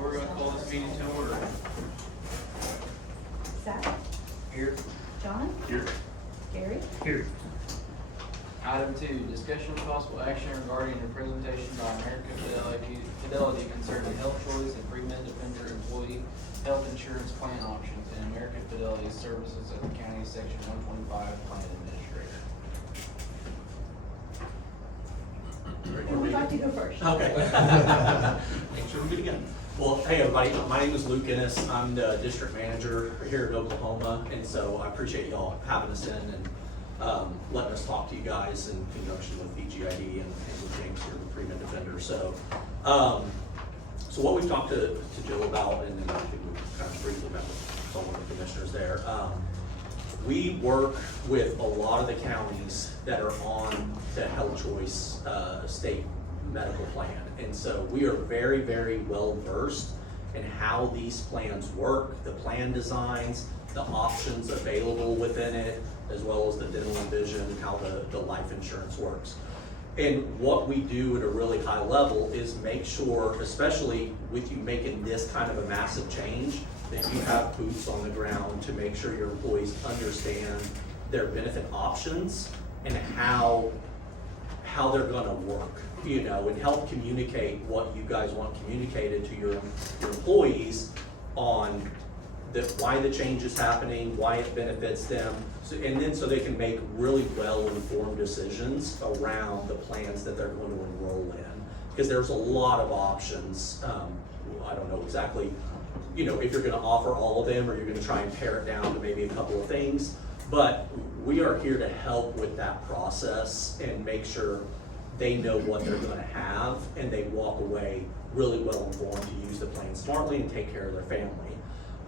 We're gonna call this meeting to order. Zach, Here. John, Here. Gary, Here. Item 2, discussion of possible action regarding a presentation by American Fidelity concerning health choice and pre-med defender employee health insurance plan options and American Fidelity services at the county section 125 plan administrator. who would like to go first? Okay. Make sure we get again. Well, hey everybody, my name is Luke Ennis. I'm the district manager here in Oklahoma, and so I appreciate y'all having us in and letting us talk to you guys in conjunction with BGID and with James here, the pre-med defender. So what we've talked to Jill about, and then I think we kind of briefly met with some of the commissioners there. We work with a lot of the counties that are on the health choice state medical plan. And so we are very, very well versed in how these plans work, the plan designs, the options available within it, as well as the dental and vision, how the life insurance works. And what we do at a really high level is make sure, especially with you making this kind of a massive change, that you have boots on the ground to make sure your employees understand their benefit options and how they're gonna work, you know, and help communicate what you guys want communicated to your employees on why the change is happening, why it benefits them, and then so they can make really well-informed decisions around the plans that they're going to enroll in. Because there's a lot of options. I don't know exactly, you know, if you're gonna offer all of them or you're gonna try and pare it down to maybe a couple of things, but we are here to help with that process and make sure they know what they're gonna have and they walk away really well informed to use the plan smartly and take care of their family.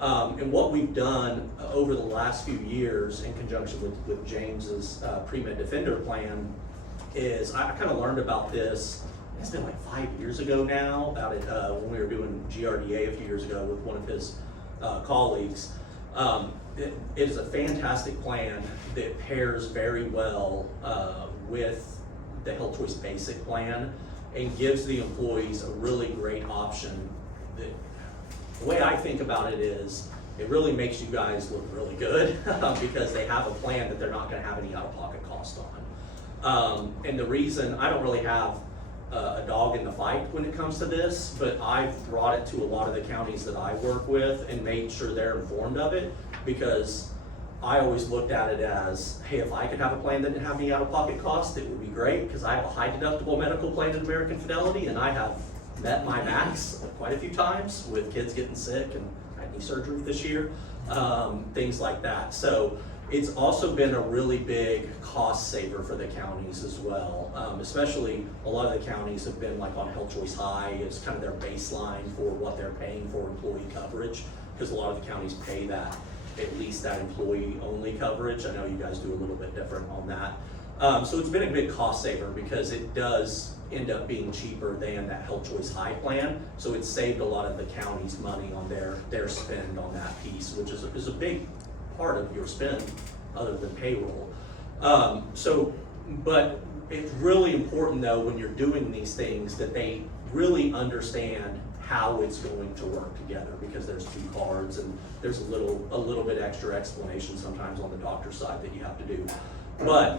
And what we've done over the last few years in conjunction with James's pre-med defender plan is I kind of learned about this, it's been like 5 years ago now, about it when we were doing GRDA a few years ago with one of his colleagues. It is a fantastic plan that pairs very well with the Health Choice Basic plan and gives the employees a really great option. The way I think about it is, it really makes you guys look really good because they have a plan that they're not gonna have any out-of-pocket cost on. And the reason, I don't really have a dog in the fight when it comes to this, but I've brought it to a lot of the counties that I work with and made sure they're informed of it, because I always looked at it as, hey, if I could have a plan that didn't have any out-of-pocket costs, it would be great, because I have a high deductible medical plan at American Fidelity, and I have met my max quite a few times with kids getting sick, and I had knee surgery this year, things like that. So it's also been a really big cost saver for the counties as well. Especially a lot of the counties have been like on Health Choice High as kind of their baseline for what they're paying for employee coverage, because a lot of the counties pay that, at least that employee only coverage. I know you guys do a little bit different on that. So it's been a big cost saver because it does end up being cheaper than that Health Choice High plan. So it's saved a lot of the counties money on their spend on that piece, which is a big part of your spend other than payroll. But it's really important though when you're doing these things that they really understand how it's going to work together, because there's two cards and there's a little bit extra explanation sometimes on the doctor's side that you have to do. But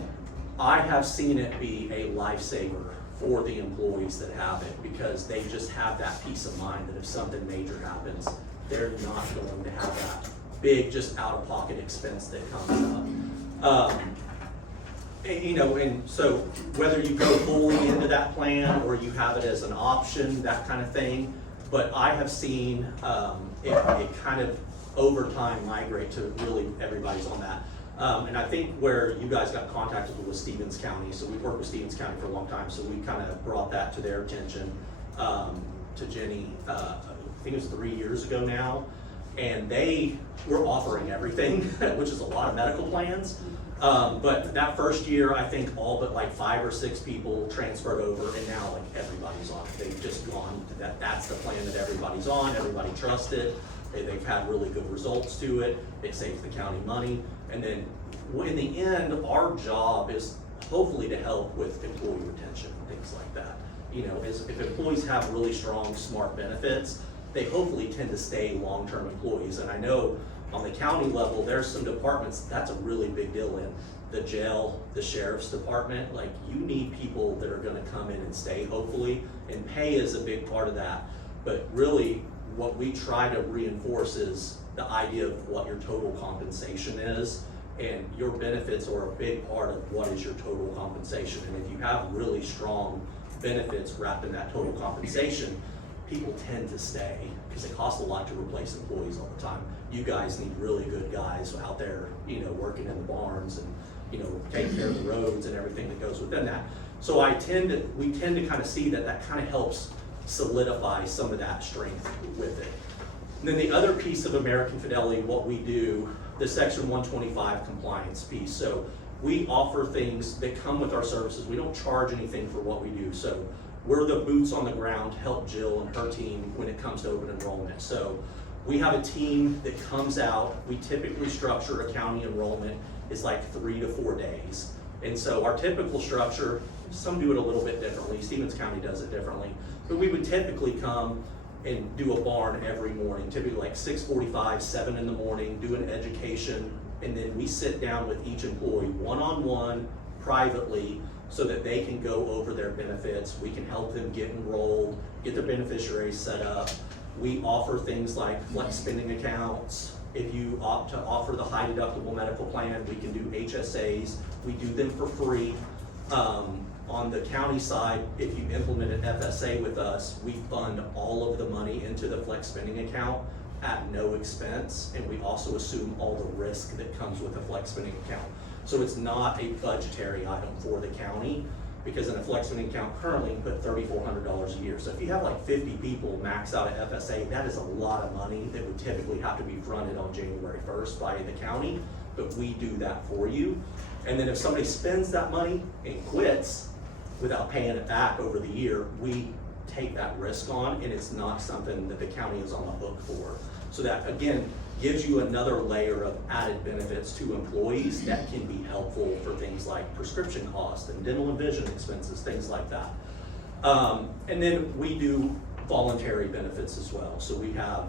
I have seen it be a lifesaver for the employees that have it, because they just have that peace of mind that if something major happens, they're not going to have that big just out-of-pocket expense that comes up. You know, and so whether you go fully into that plan or you have it as an option, that kind of thing, but I have seen it kind of over time migrate to really everybody's on that. And I think where you guys got contacted with Stevens County, so we've worked with Stevens County for a long time, so we kind of brought that to their attention, to Jenny, I think it was 3 years ago now, and they were offering everything, which is a lot of medical plans. But that first year, I think all but like 5 or 6 people transferred over, and now like everybody's on it. They've just gone to that's the plan that everybody's on, everybody trusts it. They've had really good results to it. It saves the county money. And then in the end, our job is hopefully to help with employee retention and things like that. You know, if employees have really strong, smart benefits, they hopefully tend to stay long-term employees. And I know on the county level, there's some departments, that's a really big deal in. The jail, the sheriff's department, like you need people that are gonna come in and stay hopefully, and pay is a big part of that. But really, what we try to reinforce is the idea of what your total compensation is, and your benefits are a big part of what is your total compensation. And if you have really strong benefits wrapped in that total compensation, people tend to stay because it costs a lot to replace employees all the time. You guys need really good guys out there, you know, working in the barns and, you know, taking care of the roads and everything that goes within that. So we tend to kind of see that that kind of helps solidify some of that strength with it. And then the other piece of American Fidelity, what we do, the Section 125 compliance piece. So we offer things that come with our services. We don't charge anything for what we do. So we're the boots on the ground to help Jill and her team when it comes to open enrollment. So we have a team that comes out. We typically structure a county enrollment is like 3 to 4 days. And so our typical structure, some do it a little bit differently. Stevens County does it differently. But we would typically come and do a barn every morning, typically like 6:45, 7 in the morning, do an education, and then we sit down with each employee one-on-one, privately, so that they can go over their benefits. We can help them get enrolled, get their beneficiaries set up. We offer things like flex spending accounts. If you opt to offer the high deductible medical plan, we can do HSAs. We do them for free. On the county side, if you implement an FSA with us, we fund all of the money into the flex spending account at no expense, and we also assume all the risk that comes with a flex spending account. So it's not a budgetary item for the county, because in a flex spending account currently you put $3,400 a year. So if you have like 50 people max out at FSA, that is a lot of money that would typically have to be fronted on January 1st by the county, but we do that for you. And then if somebody spends that money and quits without paying it back over the year, we take that risk on, and it's not something that the county is on the hook for. So that, again, gives you another layer of added benefits to employees that can be helpful for things like prescription costs and dental and vision expenses, things like that. And then we do voluntary benefits as well. So we have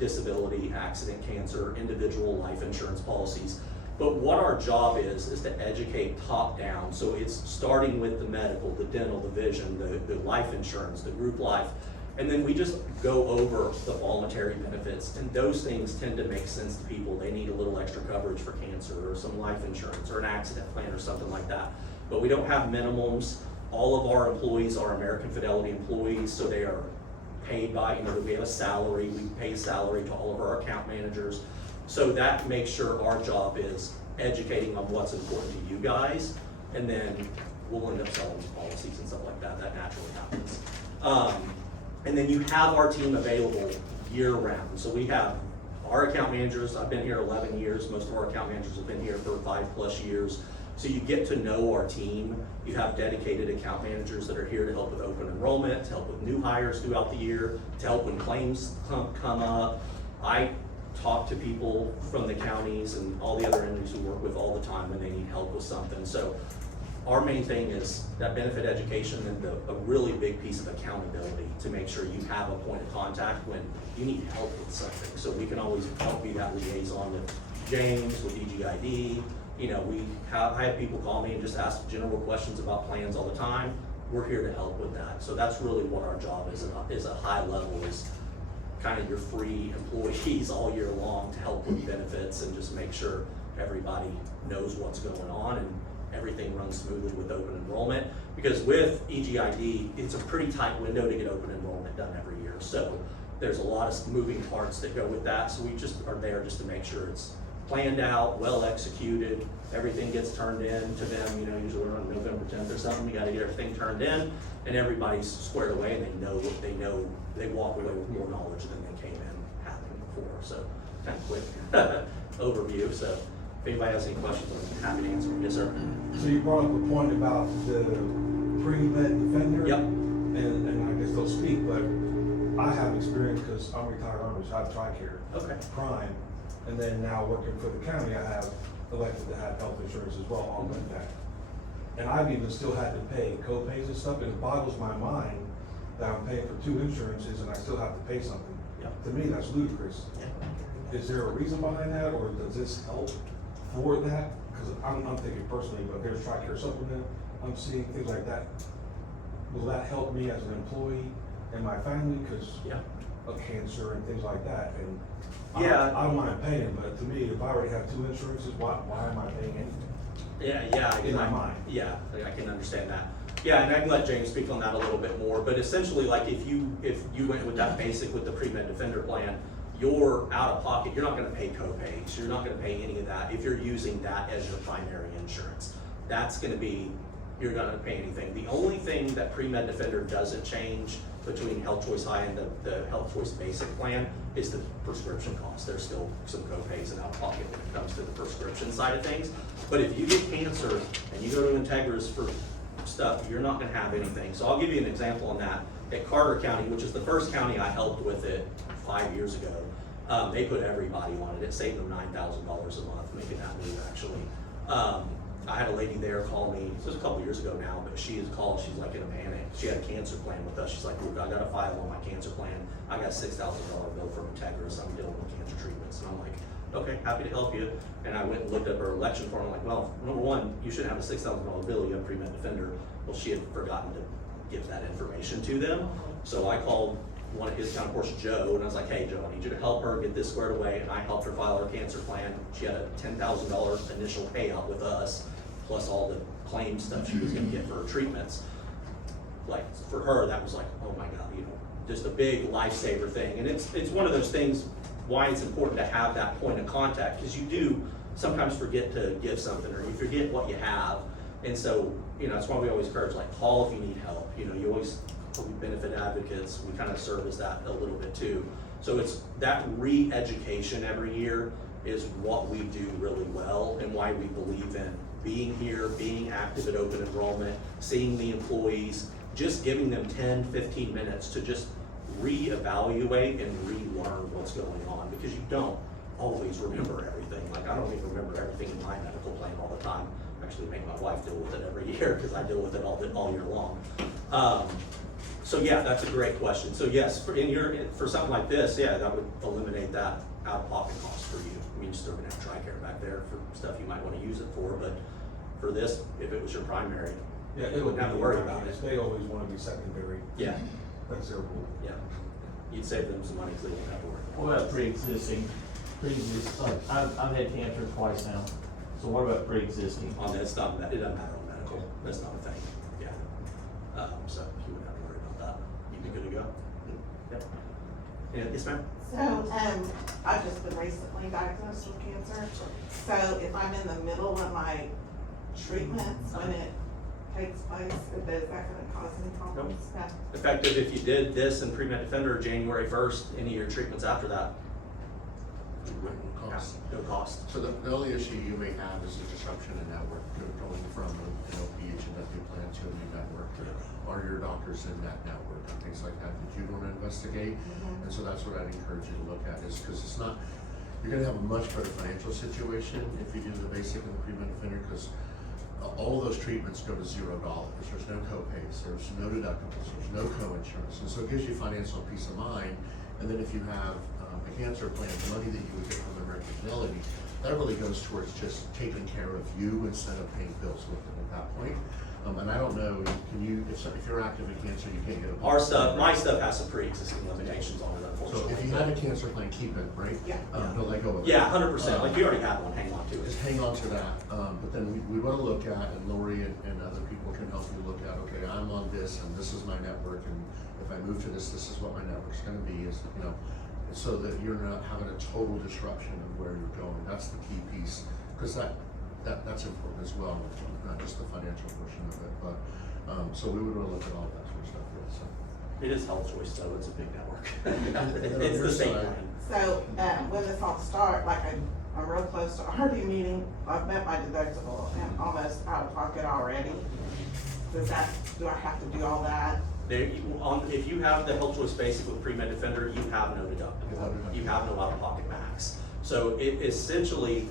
disability, accident, cancer, individual life insurance policies. But what our job is to educate top down. So it's starting with the medical, the dental, the vision, the life insurance, the group life. And then we just go over the voluntary benefits, and those things tend to make sense to people. They need a little extra coverage for cancer or some life insurance or an accident plan or something like that. But we don't have minimums. All of our employees are American Fidelity employees, so they are paid by, we have a salary, we pay a salary to all of our account managers. So that makes sure our job is educating on what's important to you guys, and then we'll end up selling policies and stuff like that. That naturally happens. And then you have our team available year round. So we have our account managers. I've been here 11 years. Most of our account managers have been here for 5+ years. So you get to know our team. You have dedicated account managers that are here to help with open enrollment, to help with new hires throughout the year, to help when claims come up. I talk to people from the counties and all the other entities we work with all the time when they need help with something. So our main thing is that benefit education and a really big piece of accountability to make sure you have a point of contact when you need help with something. So we can always help be that liaison with James, with EGID. I have people call me and just ask general questions about plans all the time. We're here to help with that. So that's really what our job is a high level, is kind of your free employees all year long to help with benefits and just make sure everybody knows what's going on and everything runs smoothly with open enrollment. Because with EGID, it's a pretty tight window to get open enrollment done every year. So there's a lot of moving parts that go with that. So we just are there just to make sure it's planned out, well executed, everything gets turned in to them, usually around November 10th or something. We got to get everything turned in, and everybody's squared away, and they know what they know. They walk away with more knowledge than they came in having before. So kind of quick overview. So if anybody has any questions, I'm happy to answer them. Yes, sir. So you brought up a point about the pre-med defender. Yep. And I guess they'll speak, but I have experience because I'm retired Army, so I have TRICARE. Okay. Prime. And then now working for the county, I have elected to have health insurance as well on with that. And I've even still had to pay co-pays and stuff, and it boggles my mind that I'm paying for 2 insurances and I still have to pay something. Yeah. To me, that's ludicrous. Is there a reason behind that, or does this help for that? Because I'm thinking personally, but there's TRICARE supplement, I'm seeing things like that. Will that help me as an employee and my family because Yeah. of cancer and things like that? And Yeah. I don't mind paying, but to me, if I already have 2 insurances, why am I paying anything? Yeah. In my mind. Yeah, I can understand that. Yeah, and I can let James speak on that a little bit more, but essentially, like, if you went with that basic with the pre-med defender plan, you're out of pocket, you're not gonna pay co-pays, you're not gonna pay any of that if you're using that as your primary insurance. That's gonna be, you're not gonna pay anything. The only thing that pre-med defender doesn't change between Health Choice High and the Health Choice Basic plan is the prescription cost. There's still some co-pays and out of pocket when it comes to the prescription side of things. But if you get cancer and you go to Integris for stuff, you're not gonna have anything. So I'll give you an example on that. At Carter County, which is the first county I helped with it 5 years ago, they put everybody on it. It saved them $9,000 a month making that move, actually. I had a lady there call me, this was a couple years ago now, but she has called, she's like in a panic. She had a cancer plan with us. She's like, look, I got a file on my cancer plan. I got a $6,000 bill from Integris. I'm dealing with cancer treatments. And I'm like, okay, happy to help you. And I went and looked up her election form. I'm like, well, number one, you shouldn't have a $6,000 bill. You have pre-med defender. Well, she had forgotten to give that information to them. So I called one of his town course, Joe, and I was like, hey, Joe, I need you to help her get this squared away. And I helped her file her cancer plan. She had a $10,000 initial payout with us, plus all the claim stuff she was gonna get for her treatments. Like, for her, that was like, oh my God, you know, just a big lifesaver thing. And it's one of those things, why it's important to have that point of contact, because you do sometimes forget to give something, or you forget what you have. And so, you know, that's why we always encourage, like, call if you need help. You know, you always, we benefit advocates, we kind of serve as that a little bit too. So it's that re-education every year is what we do really well, and why we believe in being here, being active at open enrollment, seeing the employees, just giving them 10, 15 minutes to just reevaluate and relearn what's going on, because you don't always remember everything. Like, I don't even remember everything in my medical plan all the time. I actually make my wife deal with it every year because I deal with it all year long. So yeah, that's a great question. So yes, for something like this, yeah, that would eliminate that out-of-pocket cost for you. I mean, you're still gonna have TRICARE back there for stuff you might want to use it for, but for this, if it was your primary, Yeah, you wouldn't have to worry about it. They always want to be secondary. Yeah, That's their rule. yeah. You'd save them some money so they wouldn't have to worry. What about pre-existing, like, I've had cancer twice now, so what about pre-existing? On that, it doesn't matter on medical, that's not a thing, yeah. So you wouldn't have to worry about that, you'd be good to go. Yep. Yeah, yes, ma'am? So, I've just been recently diagnosed with cancer. So if I'm in the middle of my treatments when it takes place, is that gonna cause any problems? No. Effective if you did this in pre-med defender January 1st, any of your treatments after that, Cost. no cost. So the only issue you may have is a disruption in network, going from an PH&W plan to a new network. Are your doctors in that network and things like that you want to investigate? And so that's what I'd encourage you to look at, is because it's not, you're gonna have a much better financial situation if you do the basic and the pre-med defender, because all of those treatments go to $0. There's no co-pays, there's no deductibles, there's no co-insurance, and so it gives you financial peace of mind. And then if you have a cancer plan, the money that you would get from American Fidelity, that really goes towards just taking care of you instead of paying bills with it at that point. And I don't know, can you, if you're active in cancer, you can't get a. Our stuff, my stuff has some pre-existing limitations on it, So unfortunately. if you have a cancer plan, keep it, right? Yeah. Don't let go of it. Yeah, 100%, like you already have one, hang on to it. Just hang on to that, but then we want to look at, and Lori and other people can help you look at, okay, I'm on this, and this is my network, and if I move to this, this is what my network's gonna be, is, you know, so that you're not having a total disruption of where you're going. That's the key piece, because that's important as well, not just the financial portion of it, but, so we would want to look at all that sort of stuff, yeah, so. It is Health Choice, so it's a big network. And then on It's your the same side- thing. So, when this all start, like I'm real close to RD meeting, I've met my deductible and almost out of pocket already. Do I have to do all that? If you have the Health Choice Basic with pre-med defender, you have no deductible. You have no out-of-pocket max. So it essentially,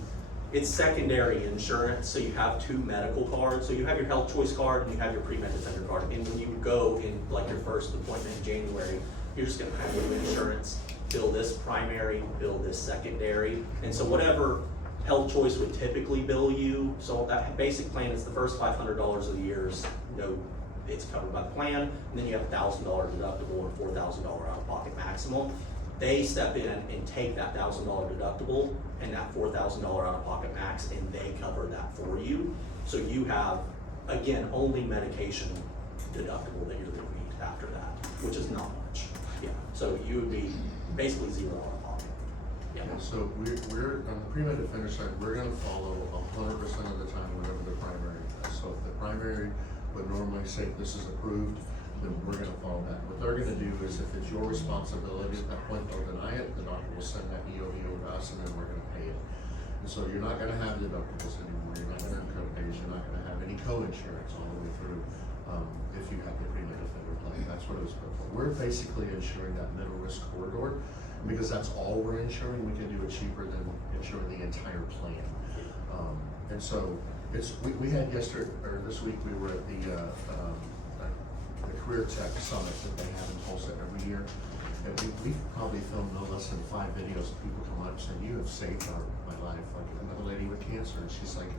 it's secondary insurance, so you have two medical cards. So you have your Health Choice card and you have your pre-med defender card. And when you go in like your first appointment in January, you're just gonna have your insurance. bill this primary, bill this secondary. And so whatever Health Choice would typically bill you, so that basic plan is the first $500 of the year is, it's covered by the plan, and then you have $1,000 deductible and $4,000 out-of-pocket maximum. They step in and take that $1,000 deductible and that $4,000 out-of-pocket max, and they cover that for you. So you have, again, only medication deductible that you're gonna need after that, which is not much. Yeah, so you would be basically zero out-of-pocket. Yeah. So we're, on the pre-med defender side, we're gonna follow 100% of the time whatever the primary does. So if the primary would normally say this is approved, then we're gonna follow that. What they're gonna do is if it's your responsibility at that point, they'll deny it, the doctor will send that EOB over to us, and then we're gonna pay it. And so you're not gonna have deductibles anymore, you're not gonna have co-pays, you're not gonna have any co-insurance all the way through, if you have the pre-med defender plan. That's what it was built for. We're basically insuring that middle risk corridor, because that's all we're insuring. We can do it cheaper than insuring the entire plan. And so we had this week we were at the Career Tech Summit that they have in Tulsa every year. And we've probably filmed no less than 5 videos of people come up saying, you have saved my life. Like another lady with cancer, and she's like,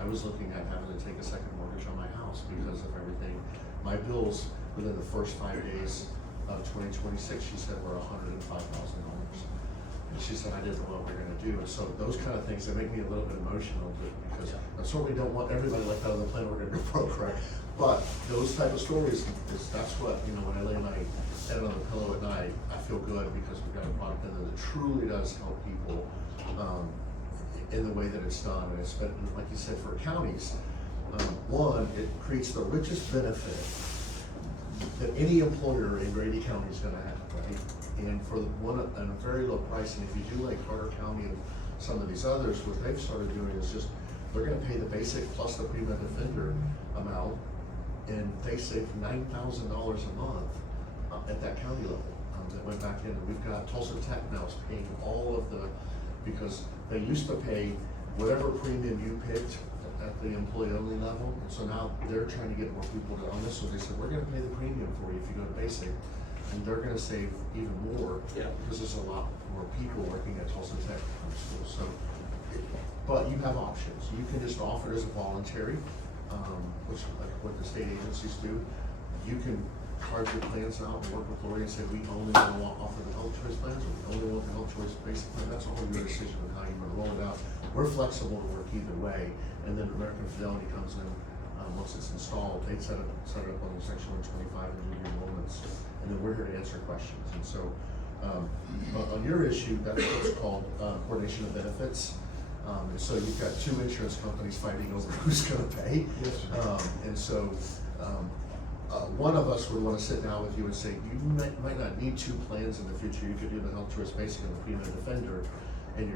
I was looking at having to take a second mortgage on my house because of everything. My bills within the first 5 days of 2026, she said, were $105,000. And she said, I didn't know what we were gonna do. And so those kind of things, they make me a little bit emotional, because I certainly don't want everybody left out of the plan we're gonna go broke, right? But those type of stories, that's what, when I lay my head on the pillow at night, I feel good because we've got a product in there that truly does help people in the way that it's done. And it's been, like you said, for counties, one, it creates the richest benefit that any employer in Grady County is gonna have, right? And for a very low price. And if you do like Carter County and some of these others, what they've started doing is just, they're gonna pay the basic plus the pre-med defender amount, and they save $9,000 a month at that county level. That went back in, and we've got Tulsa Tech now is paying all of because they used to pay whatever premium you picked at the employee-only level, and so now they're trying to get more people to on this, so they said, we're gonna pay the premium for you if you go to basic, and they're gonna save even more, because there's a lot more people working at Tulsa Tech School, so, but you have options. You can just offer it as a voluntary, which like what the state agencies do. You can carve your plans out and work with Lori and say, we only want to offer the health choice plans, or we only want the health choice basic plan. That's all your decision on how you want to roll it out. We're flexible to work either way, and then American Fidelity comes in, once it's installed, they set it up on Section 125 and do your enrollments, and then we're here to answer questions. And so, on your issue, that's what's called coordination of benefits. And so you've got 2 insurance companies fighting over who's going to pay. Yes, sir. And so, one of us would want to sit down with you and say, you might not need 2 plans in the future. You could do the health choice basic and the pre-med defender, and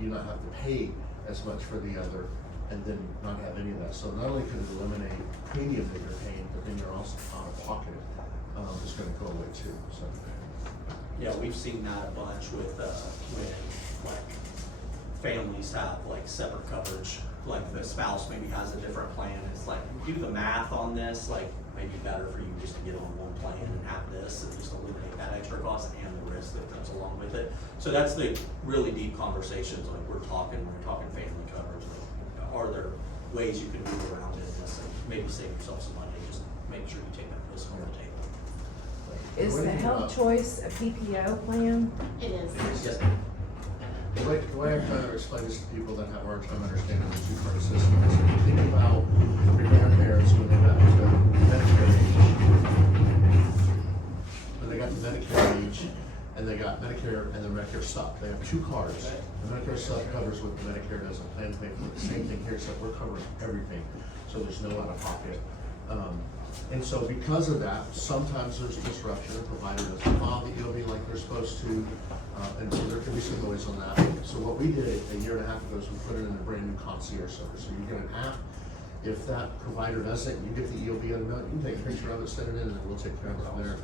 you not have to pay as much for the other, and then not have any of that. So not only could it eliminate premium that you're paying, but then you're also out of pocket is going to go away too. So. Yeah, we've seen that a bunch with when like families have like separate coverage, like the spouse maybe has a different plan. It's like, do the math on this, like maybe better for you just to get on one plan and have this and just eliminate that extra cost and the risk that comes along with it. So that's the really deep conversations, like we're talking family coverage. Like, are there ways you can move around this and maybe save yourself some money? Just make sure you take that risk on the table. Is the health choice a PPO plan? It is. Yes. The way I'm trying to explain this to people that have a hard time understanding the 2-part system is if you think about your grandparents when they got to Medicare age, when they got to Medicare age, and they got Medicare and then Medicare Sup. They have 2 cards. The Medicare Sup covers what the Medicare does and plan to pay for. The same thing here, except we're covering everything, so there's no out of pocket. And so because of that, sometimes there's disruption. The provider doesn't file the EOB like they're supposed to, and so there can be some noise on that. So what we did a year and a half ago is we put it in a brand new concierge service. So you get an app. If that provider doesn't, you get the EOB on the mail, you can take a picture of it, send it in, and we'll take care of it from there.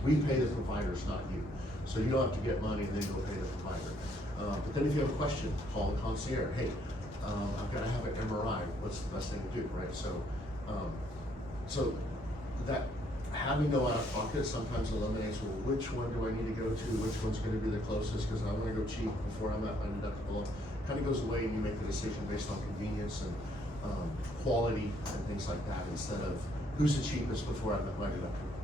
We pay the providers, not you. So you don't have to get money and then go pay the provider. But then if you have a question, call the concierge. Hey, I've got to have an MRI. What's the best thing to do, right? So that having having no out of pocket sometimes eliminates, well, which one do I need to go to, which one's gonna be the closest, cause I wanna go cheap before I'm at my deductible. Kind of goes away and you make the decision based on convenience and, quality and things like that, instead of who's the cheapest before I'm at my deductible.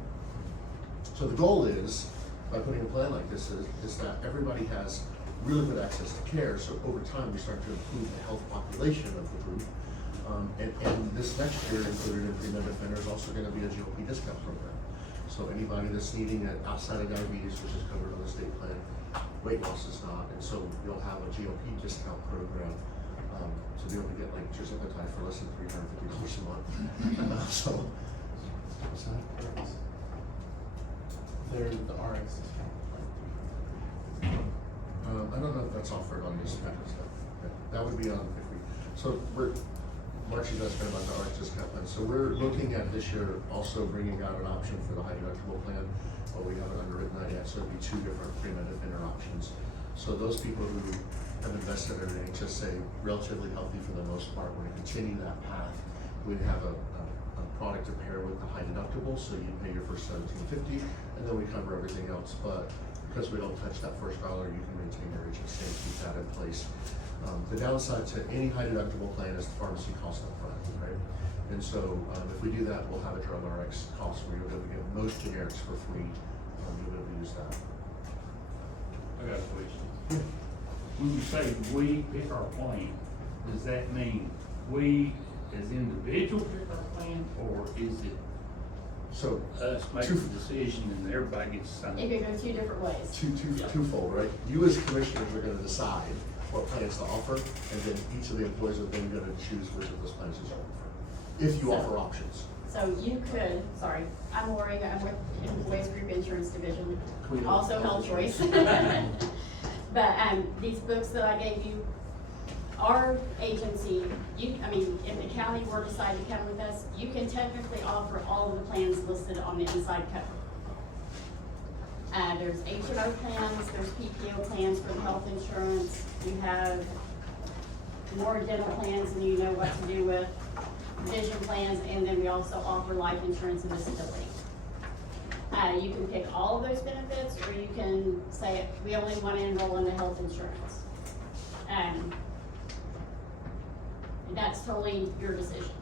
So the goal is, by putting a plan like this, is that everybody has really good access to care, so over time, we start to improve the health population of the group. And this next year, included in pre-med defender, is also gonna be a GLP discount program. So anybody that's needing it outside of diabetes, which is covered on the state plan, weight loss is not, and so you'll have a GLP discount program, to be able to get like tirzepatide for less than $350 a month. So, what's that? There's the RX discount. I don't know if that's offered on this package stuff. That would be on if we, so Marcy's asking about the RX discount plan. So we're looking at this year also bringing out an option for the high deductible plan, but we haven't underwritten that yet, so it'd be 2 different pre-med defender options. So those people who have invested in an HSA relatively healthy for the most part, want to continue that path, we'd have a product to pair with the high deductible, so you pay your first $1,750, and then we cover everything else. But because we don't touch that first dollar, you can maintain your HSA and keep that in place. The downside to any high deductible plan is the pharmacy cost up front, right? And so if we do that, we'll have a drug RX cost where you'll be able to get most generics for free. You'll be able to use that. I got a question. When you say we pick our plan, does that mean we as individual pick our plan, or is it So us making the decision and everybody gets to sign? It could go 2 different ways. twofold, right? You as commissioners are gonna decide what plans to offer, and then each of the employees are then gonna choose which of those plans is offer, if you offer options. So you could, sorry, I'm Lori, I'm with Employees Group Insurance Division, also Health Choice. But, these books that I gave you, our agency, if the county were to decide to come with us, you can technically offer all of the plans listed on the inside cover. There's HMO plans, there's PPO plans for the health insurance, you have more dental plans than you know what to do with, vision plans, and then we also offer life insurance and disability. You can pick all of those benefits, or you can say, we only want to enroll in the health insurance. That's totally your decision.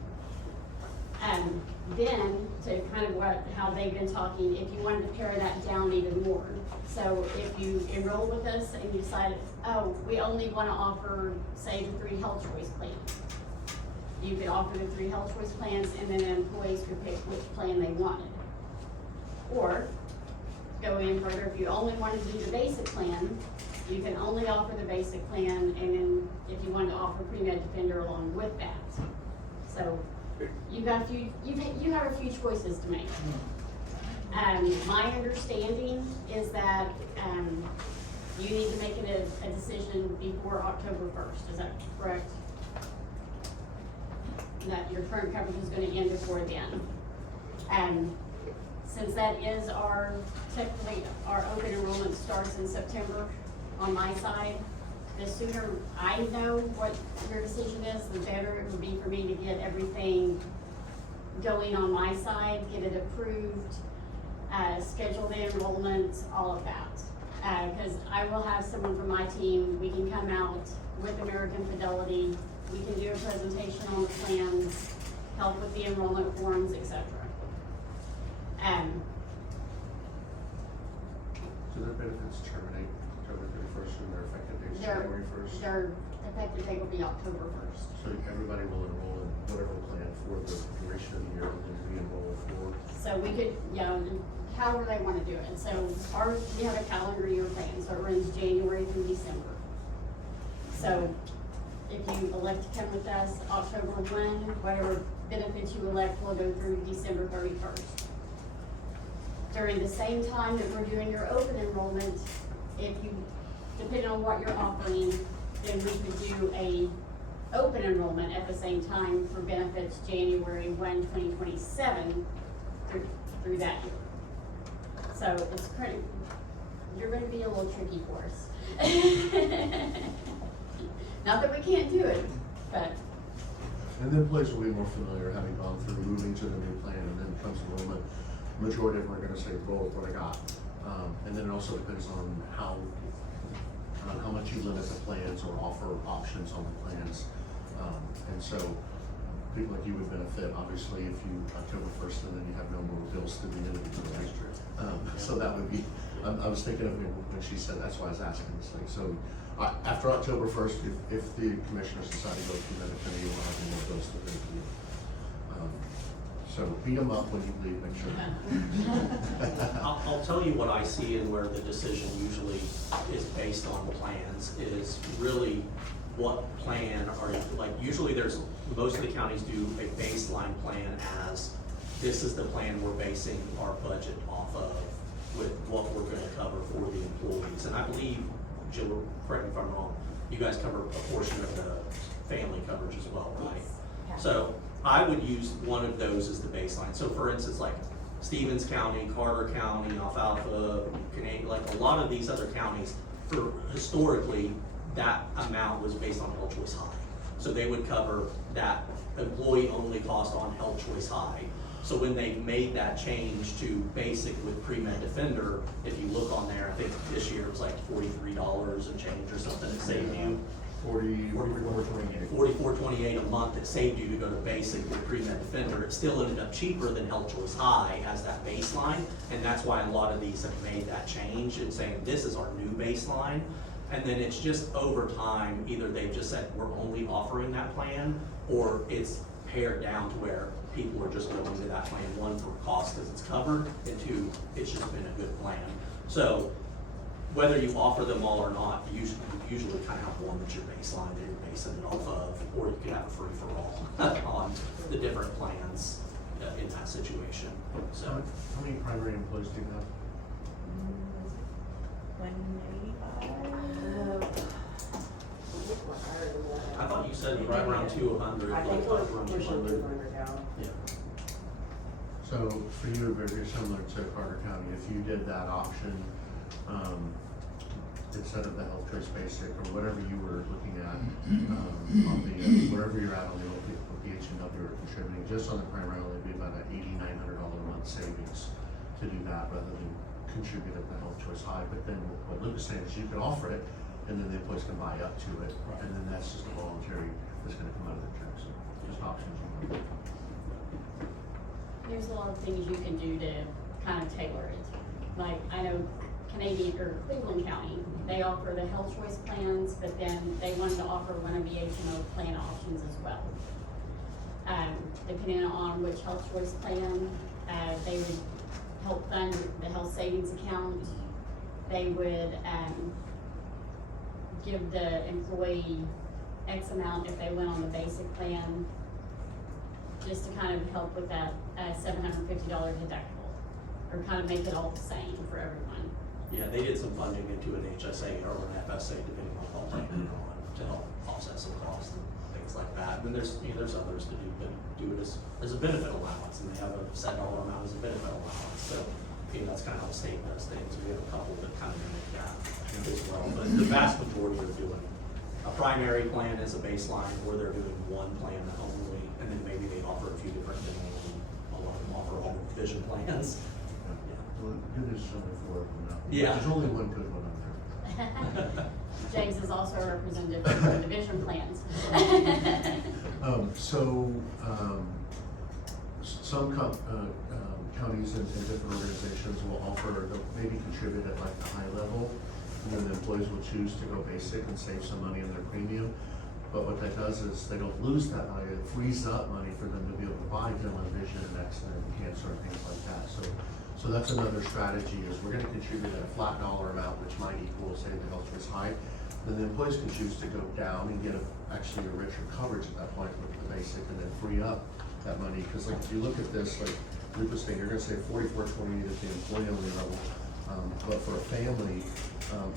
Then, to kind of how they've been talking, if you wanted to pare that down even more. So if you enroll with us and you decide, oh, we only want to offer, say, the 3 health choice plans. You could offer the 3 health choice plans, and then employees could pick which plan they wanted. Or, go in further, if you only wanted to do the basic plan, you can only offer the basic plan, and then if you wanted to offer pre-med defender along with that. So, you have a few choices to make. My understanding is that, you need to make a decision before October 1st, is that correct? That your current coverage is gonna end before then. Since that is technically our open enrollment starts in September on my side, the sooner I know what your decision is, the better it would be for me to get everything going on my side, get it approved, schedule the enrollment, all of that. Because I will have someone from my team, we can come out with American Fidelity, we can do a presentation on the plans, help with the enrollment forms, etc. So their benefits terminate October 31st and their effective date is January 1st? Their effective date will be October 1st. So everybody will enroll in whatever plan for the duration of the year, and then re-enroll for. So we could, however they wanna do it. So we have a calendar year plan, so it runs January through December. So if you elect to come with us October 1, whatever benefits you elect will go through December 31st. During the same time that we're doing your open enrollment, depending on what you're offering, then we could do a open enrollment at the same time for benefits January 1, 2027 through that year. So you're gonna be a little tricky for us. Not that we can't do it, but. And the employees will be more familiar, having gone through moving to the new plan, and then comes enrollment. majority of them are gonna say, roll with what I got. And then it also depends on how much you limit the plans or offer options on the plans. And so, people like you would benefit, obviously, if you, October 1st, and then you have no more bills through the end of the year. So that would be, I was thinking of it when she said, that's why I was asking this thing. So, after October 1st, if the commissioners decide to go through that, then you will have any more bills to pay for you. So beat them up when you leave, make sure. I'll tell you what I see and where the decision usually is based on plans is really what plan are you, like usually most of the counties do a baseline plan as this is the plan we're basing our budget off of with what we're gonna cover for the employees. And I believe, Jill, correct me if I'm wrong, you guys cover a portion of the family coverage as well, right? Yes. So I would use one of those as the baseline. So for instance, like Stevens County, Carter County, Alfalfa, Canadian, like a lot of these other counties, for historically, that amount was based on Health Choice High. So they would cover that employee-only cost on Health Choice High. So when they made that change to basic with Pre-Med Defender, if you look on there, I think this year it was like $43 and change or something, it saved you. $44.28 a month, it saved you to go to basic with Pre-Med Defender. It still ended up cheaper than Health Choice High as that baseline, and that's why a lot of these have made that change and saying this is our new baseline. And then it's just over time, either they've just said we're only offering that plan, or it's pared down to where people are just going to that plan, one, for cost because it's covered, and two, it's just been a good plan. So whether you offer them all or not, you usually kind of have one that's your baseline that you're basing it off of, or you could have a free-for-all on the different plans in that situation. So How many primary employees do you have? 185. I thought you said right around 200. I think like we're around pushing 200. 200 now. Yeah. So for you, very similar to Carter County, if you did that option, instead of the Health Choice Basic or whatever you were looking at, on the, wherever you're at on the PH&W or contributing, just on the primary, it'd be about an $8,900 a month savings to do that rather than contribute at the Health Choice High. But then what Luke is saying is you can offer it and then the employees can buy up to it. Right. And then that's just a voluntary, that's gonna come out of their checks. So just options. There's a lot of things you can do to kind of tailor it. Like, I know Canadian, or Cleveland County, they offer the Health Choice plans, but then they wanted to offer one of the HMO plan options as well. Depending on which Health Choice plan, they would help fund the health savings account. They would, give the employee X amount if they went on the basic plan, just to kind of help with that, $750 deductible, or kind of make it all the same for everyone. Yeah, they did some funding into an HSA or an FSA, depending on what plan you're on, to help offset some costs and things like that. And there's others that do it as a benefit allowance, and they have a set dollar amount as a benefit allowance. So, that's kind of how the state does things. We have a couple that kind of mimic that as well. But the vast majority are doing a primary plan as a baseline, or they're doing one plan only, and then maybe they offer a few different things. A lot of them offer all the vision plans. Well, good is something for them now. Yeah. There's only one good one out there. James is also a representative for the division plans. Some counties and different organizations will offer, they'll maybe contribute at like the high level, and then the employees will choose to go basic and save some money in their premium. But what that does is they don't lose that money, it frees up money for them to be able to buy dental and vision and accident and cancer and things like that. So that's another strategy, is we're gonna contribute at a flat dollar amount, which might equal, say, the Health Choice High. Then the employees can choose to go down and get actually a richer coverage at that point with the basic, and then free up that money. Because like if you look at this, like Luke was saying, you're gonna save $44.28 at the employee only level. But for a family,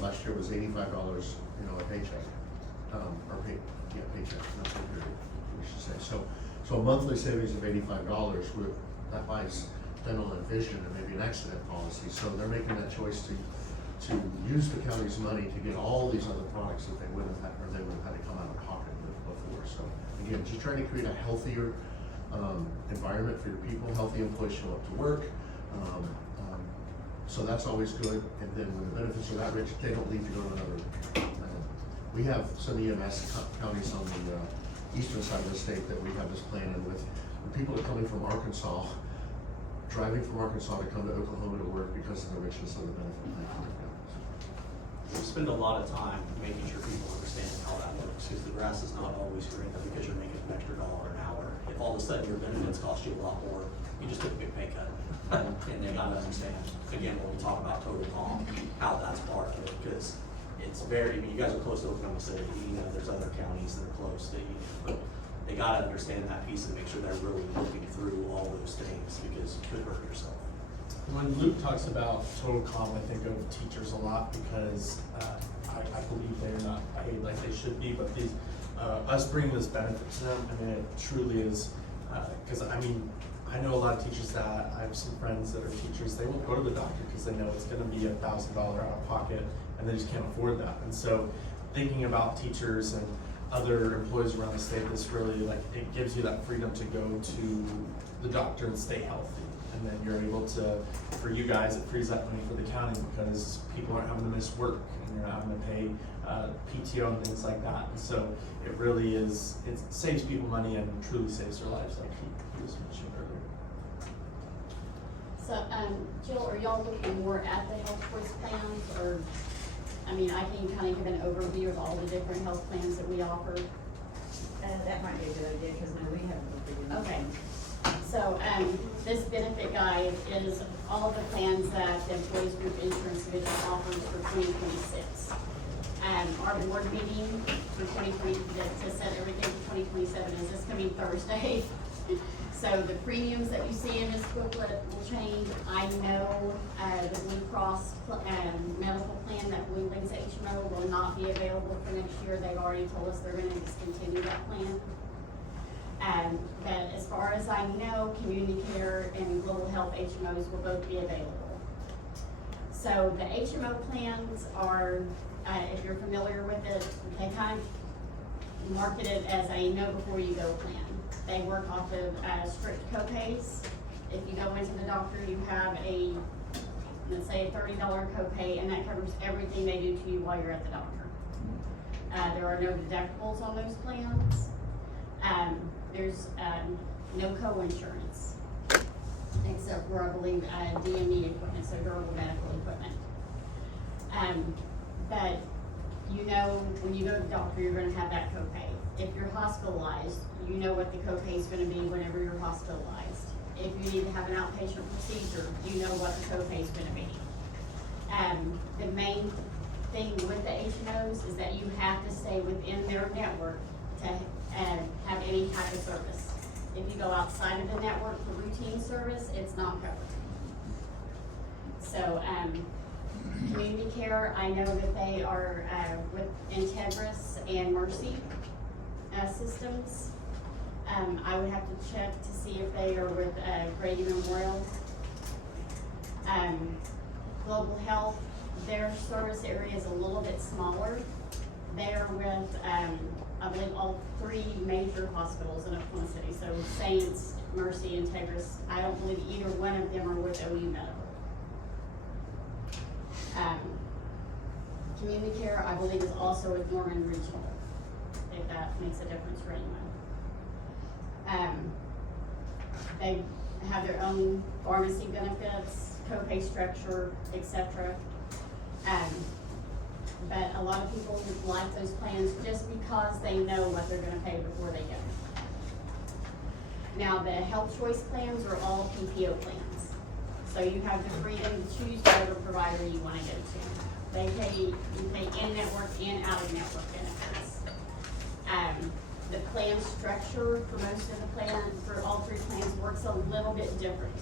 last year was $85, a paycheck, paycheck, not pay period, we should say. So a monthly savings of $85, that buys dental and vision and maybe an accident policy. So they're making that choice to use the county's money to get all these other products that they would have had, or they would have had to come out of pocket with before. So again, just trying to create a healthier environment for your people. Healthy employees show up to work. Um, um, So that's always good, and then when the benefits are that rich, they don't leave to go to another plan. We have some EMS counties on the eastern side of the state that we have this plan in with. When people are coming from Arkansas, driving from Arkansas to come to Oklahoma to work because of the richness of the benefit plan. We spend a lot of time making sure people understand how that works, because the grass is not always greener because you're making an extra dollar an hour. If all of a sudden your benefits cost you a lot more, you just took a big pay cut. And they gotta understand, again, when we talk about total comp, how that's part of it, because it's very, I mean, you guys are close to Oklahoma City, you know, there's other counties that are close that you, but they gotta understand that piece and make sure they're really looking through all those things, because you could hurt yourself. When Luke talks about total comp, I think of teachers a lot because I believe they're not paid like they should be, but these, us bringing this benefit to them, I mean, it truly is, because I mean, I know a lot of teachers that, I have some friends that are teachers, they won't go to the doctor because they know it's gonna be $1,000 out of pocket and they just can't afford that. And so thinking about teachers and other employees around the state, this really, like, it gives you that freedom to go to the doctor and stay healthy. And then you're able to, for you guys, it frees up money for the county because people aren't having to miss work and you're not having to pay PTO and things like that. And so it really is, it saves people money and truly saves their lives, like he was mentioning earlier. So, Jill, are y'all looking more at the health choice plans, or, I mean, I can kind of give an overview of all the different health plans that we offer. That might be a good idea, because now we haven't looked at it. Okay. So, this benefit guide is all of the plans that the Employees Group Insurance Division offers for 2026. Our board meeting for 2020, to set everything for 2027 is this coming Thursday. So the premiums that you see in this booklet will change. I know, the Blue Cross, medical plan, that Blue Links HMO will not be available for next year. They've already told us they're gonna discontinue that plan. But as far as I know, Community Care and Global Health HMOs will both be available. So the HMO plans are, if you're familiar with it, they kind of market it as a know before you go plan. They work off of strict copays. If you go into the doctor, you have a, let's say, a $30 copay, and that covers everything they do to you while you're at the doctor. There are no deductibles on those plans. There's no co-insurance, except for, I believe, DME equipment, so durable medical equipment. But you know, when you go to the doctor, you're gonna have that copay. If you're hospitalized, you know what the copay is gonna be whenever you're hospitalized. If you need to have an outpatient procedure, you know what the copay is gonna be. The main thing with the HMOs is that you have to stay within their network to have any type of service. If you go outside of the network for routine service, it's not covered. So, Community Care, I know that they are with Integris and Mercy systems. I would have to check to see if they are with Grady Memorial. Global Health, their service area is a little bit smaller. They're with, I believe, all three major hospitals in Oklahoma City. So Saints, Mercy, Integris. I don't believe either one of them are with OU Medical. Community Care, I believe, is also with Norman Regional, if that makes a difference for anyone. They have their own pharmacy benefits, copay structure, etc. But a lot of people like those plans just because they know what they're gonna pay before they go. Now, the health choice plans are all PPO plans. So you have the freedom to choose whatever provider you wanna go to. You pay in-network and out-of-network benefits. The plan structure for most of the plans, for all three plans, works a little bit different.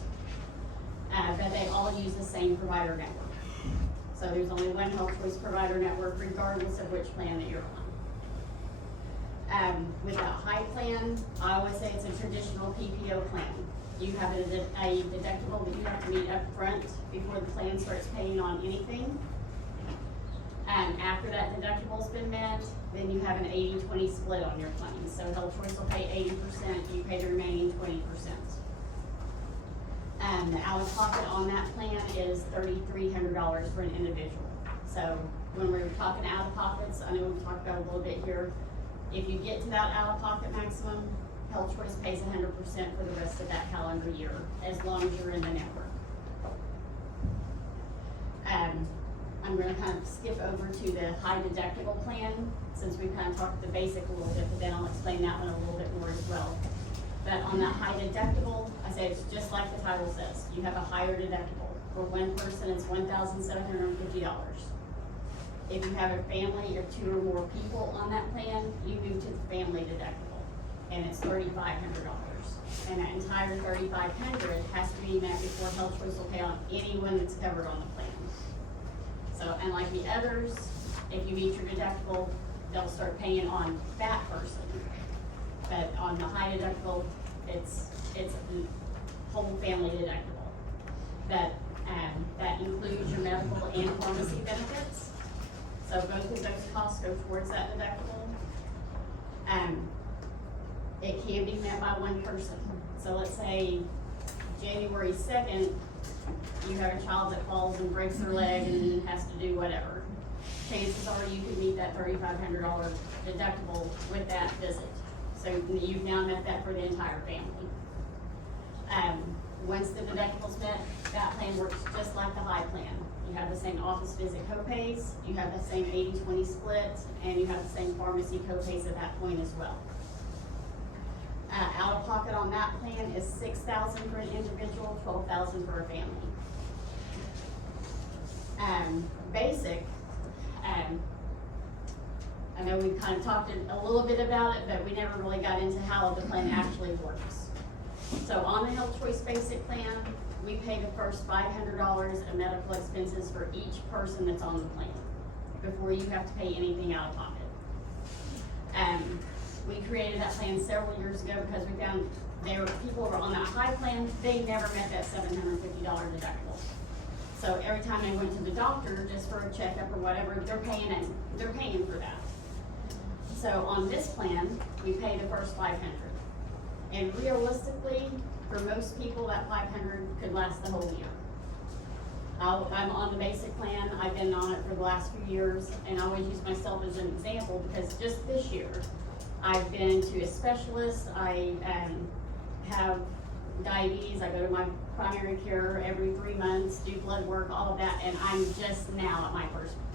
But they all use the same provider network. So there's only one health choice provider network regardless of which plan that you're on. With a high plan, I always say it's a traditional PPO plan. You have a deductible that you have to meet up front before the plan starts paying on anything. After that deductible's been met, then you have an 80-20 split on your claims. So health choice will pay 80%, you pay the remaining 20%. The out-of-pocket on that plan is $3,300 for an individual. So when we were talking out-of-pockets, I know we've talked about it a little bit here. If you get to that out-of-pocket maximum, Health Choice pays 100% for the rest of that calendar year, as long as you're in the network. I'm gonna kind of skip over to the high deductible plan, since we've kind of talked the basic a little bit, but then I'll explain that one a little bit more as well. But on that high deductible, I say it's just like the title says, you have a higher deductible. For one person, it's $1,750. If you have a family of 2 or more people on that plan, you move to the family deductible, and it's $3,500. And that entire $3,500 has to be met before Health Choice will pay on anyone that's covered on the plan. So, unlike the others, if you meet your deductible, they'll start paying on that person. But on the high deductible, it's a whole family deductible. That includes your medical and pharmacy benefits. So both of those costs go towards that deductible. It can be met by one person. So let's say January 2nd, you have a child that falls and breaks their leg and has to do whatever. Chances are you could meet that $3,500 deductible with that visit. So you've now met that for the entire family. Once the deductible's met, that plan works just like the high plan. You have the same office visit copays, you have the same 80-20 split, and you have the same pharmacy copays at that point as well. Out of pocket on that plan is $6,000 for an individual, $12,000 for a family. Basic, I know we kind of talked a little bit about it, but we never really got into how the plan actually works. So on the Health Choice Basic plan, we pay the first $500 of medical expenses for each person that's on the plan before you have to pay anything out of pocket. We created that plan several years ago because we found people were on that high plan, they never met that $750 deductible. So every time they went to the doctor just for a checkup or whatever, they're paying for that. So on this plan, we pay the first $500. And realistically, for most people, that $500 could last the whole year. I'm on the basic plan, I've been on it for the last few years, and I always use myself as an example because just this year, I've been to a specialist, I have diabetes, I go to my primary care every 3 months, do blood work, all of that, and I'm just now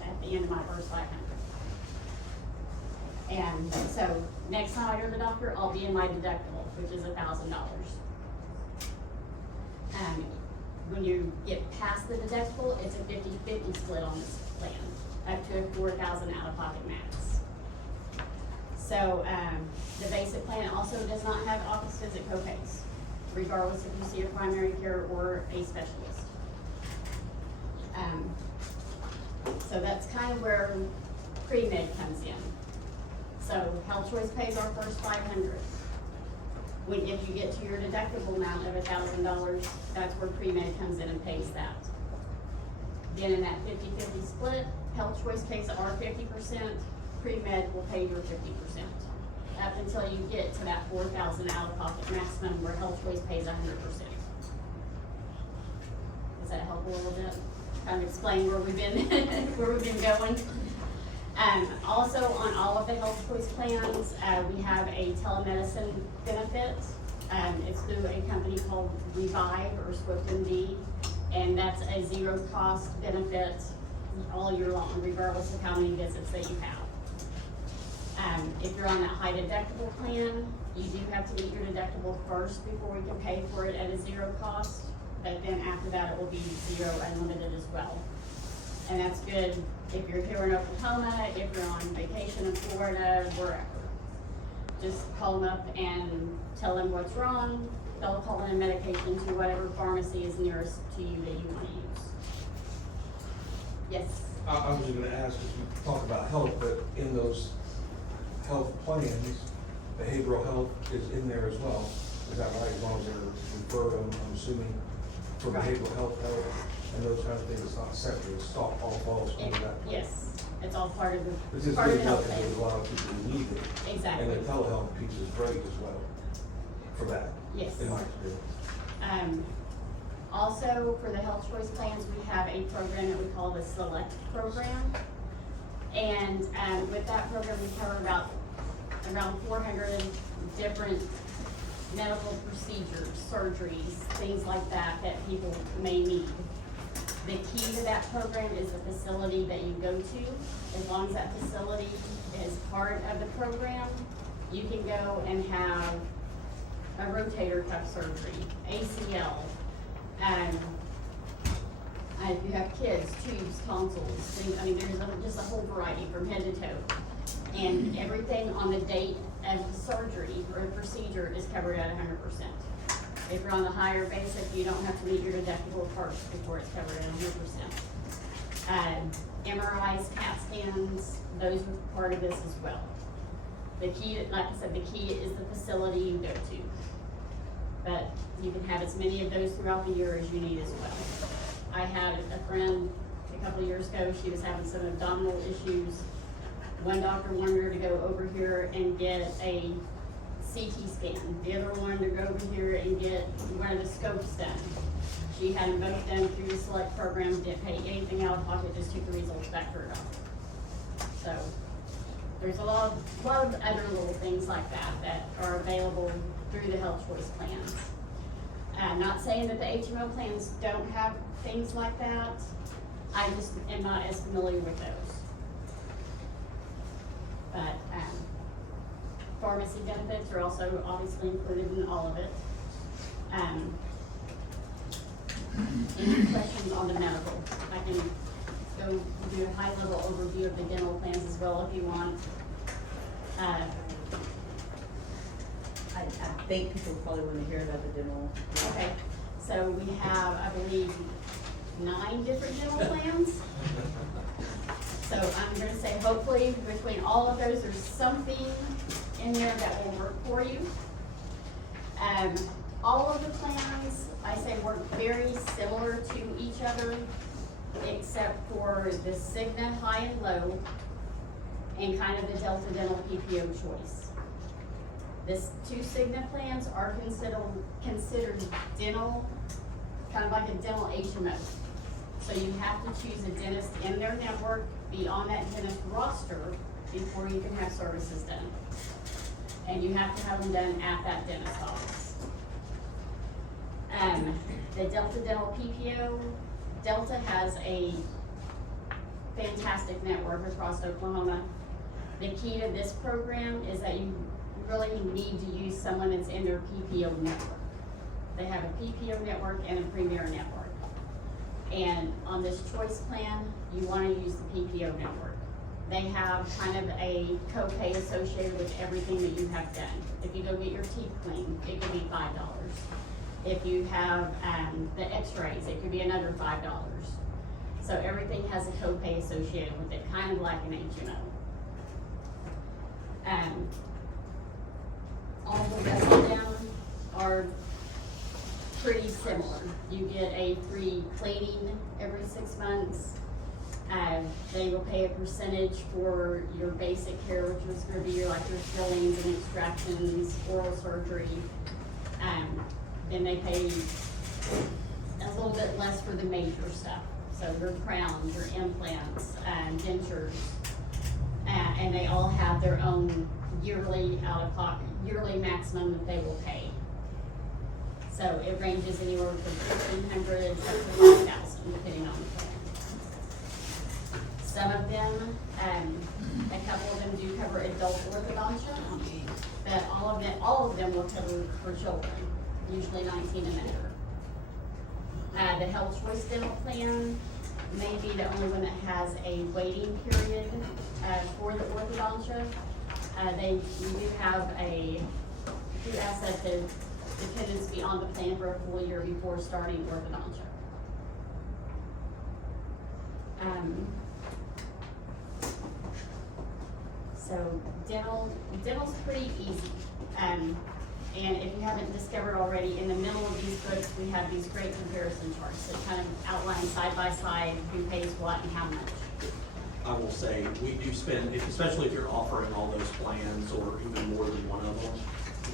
at the end of my first $500. And so, next time I go to the doctor, I'll be in my deductible, which is $1,000. When you get past the deductible, it's a 50-50 split on this plan, up to a $4,000 out-of-pocket max. So, the basic plan also does not have office visit copays, regardless if you see a primary care or a specialist. So that's kind of where pre-med comes in. So Health Choice pays our first $500. If you get to your deductible amount of $1,000, that's where pre-med comes in and pays that. Then in that 50-50 split, Health Choice pays our 50%, pre-med will pay your 50%. Up until you get to that $4,000 out-of-pocket maximum where Health Choice pays 100%. Does that help a little bit? Kind of explain where we've been, where we've been going. Also, on all of the Health Choice plans, we have a telemedicine benefit. It's through a company called Revive or SwiftMD, and that's a zero-cost benefit all year long, regardless of how many visits that you have. If you're on that high deductible plan, you do have to meet your deductible first before we can pay for it at a zero cost, but then after that, it will be zero unlimited as well. And that's good if you're here in Oklahoma, if you're on vacation in Florida, wherever. Just call them up and tell them what's wrong. They'll call in a medication to whatever pharmacy is nearest to you that you want to use. Yes? I was just gonna ask, because we talk about health, but in those health plans, behavioral health is in there as well. Is that right? As long as they're referred, I'm assuming, for Right. behavioral health, and those kind of things, it's not separate, it's all falls under that. Yes, it's all part of the, This is part of good the enough health because plan. there's a lot of people who need it. Exactly. And the telehealth piece is great as well for that. Yes. In my experience. Also, for the health choice plans, we have a program that we call the Select Program. And, with that program, we cover around 400 different medical procedures, surgeries, things like that, that people may need. The key to that program is the facility that you go to. As long as that facility is part of the program, you can go and have a rotator cuff surgery, ACL, if you have kids, tubes, tonsils, things, I mean, there's just a whole variety from head to toe. And everything on the date of the surgery or the procedure is covered at 100%. If you're on the higher basic, you don't have to meet your deductible first before it's covered at 100%. MRIs, CAT scans, those are part of this as well. The key, like I said, the key is the facility you go to. But you can have as many of those throughout the year as you need as well. I had a friend a couple of years ago, she was having some abdominal issues. One doctor wanted her to go over here and get a CT scan. The other wanted to go over here and get one of the scopes done. She had them both done through the Select program, didn't pay anything out of pocket, just took the results back to her doctor. So there's a lot of other little things like that are available through the health choice plans. I'm not saying that the HMO plans don't have things like that. I just am not as familiar with those. But pharmacy benefits are also obviously included in all of it. Any questions on the medical? I can go do a high level overview of the dental plans as well if you want. I think people probably want to hear about the dental. Okay, so we have, I believe, 9 different dental plans. So I'm gonna say hopefully between all of those, there's something in there that will work for you. All of the plans, I say, work very similar to each other, except for the Cigna high and low, and kind of the Delta Dental PPO choice. This 2 Cigna plans are considered dental, kind of like a dental HMO. So you have to choose a dentist in their network, be on that dentist roster before you can have services done. And you have to have them done at that dentist office. The Delta Dental PPO, Delta has a fantastic network across Oklahoma. The key to this program is that you really need to use someone that's in their PPO network. They have a PPO network and a Premier network. And on this choice plan, you want to use the PPO network. They have kind of a copay associated with everything that you have done. If you go get your teeth cleaned, it could be $5. If you have the x-rays, it could be another $5. So everything has a copay associated with it, kind of like an HMO. All the rest of them are pretty similar. You get a free cleaning every 6 months. They will pay a percentage for your basic care, which is going to be your fillings and extractions, oral surgery. Then they pay a little bit less for the major stuff. So your crowns, your implants, dentures, and they all have their own yearly out-of-pocket, yearly maximum that they will pay. So it ranges anywhere from $1,500 to $5,000, depending on the plan. Some of them, a couple of them do cover adult orthodontia, but all of them will cover for children, usually 19 and under. The health choice dental plan may be the only one that has a waiting period for the orthodontia. You do have do ask that the dependents be on the plan for a full year before starting orthodontia. So dental's pretty easy. And if you haven't discovered already, in the middle of these books, we have these great comparison charts that kind of outline side by side who pays what and how much. I will say, we do spend, especially if you're offering all those plans or even more than one of them,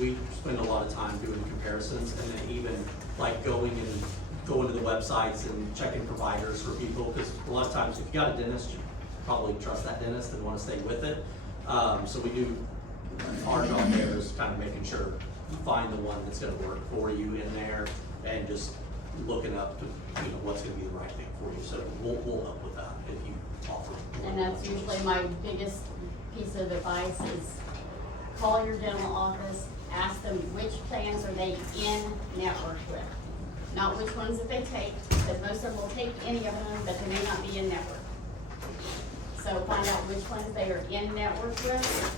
we spend a lot of time doing comparisons, and then even like going and going to the websites and checking providers for people, because a lot of times if you got a dentist, you probably trust that dentist and want to stay with it. So we do, our job there is kind of making sure you find the one that's gonna work for you in there, and just looking up to, what's gonna be the right thing for you. So we'll help with that if you offer. And that's usually my biggest piece of advice is call your dental office, ask them which plans are they in network with. Not which ones that they take, because most of them will take any of them, but they may not be in network. So find out which ones they are in network with,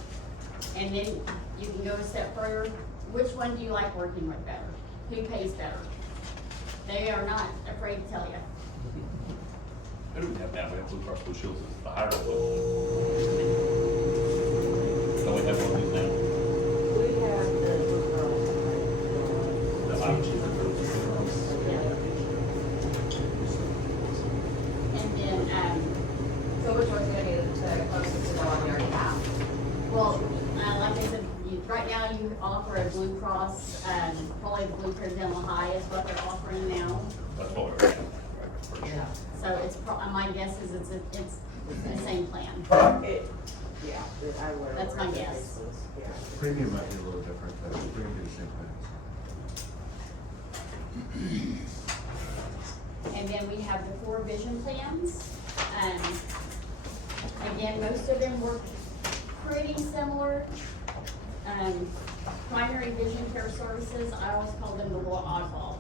and then you can go a step further. Which one do you like working with better? Who pays better? They are not afraid to tell you. Who do we have now? We have Blue Cross Blue Shield as the higher one. Don't we have one of these now? We have the, The option for those. And then, So which one's gonna be the closest to the one we already have? well, like I said, right now you offer a Blue Cross, probably the Blue Cross Dental High is what they're offering now. That's what we're at. Yeah. So it's, my guess is it's the same plan. That's my guess. Premium might be a little different, but the premium is the same plans. And then we have the 4 vision plans. Again, most of them work pretty similar. Primary vision care services, I always call them the little oddball.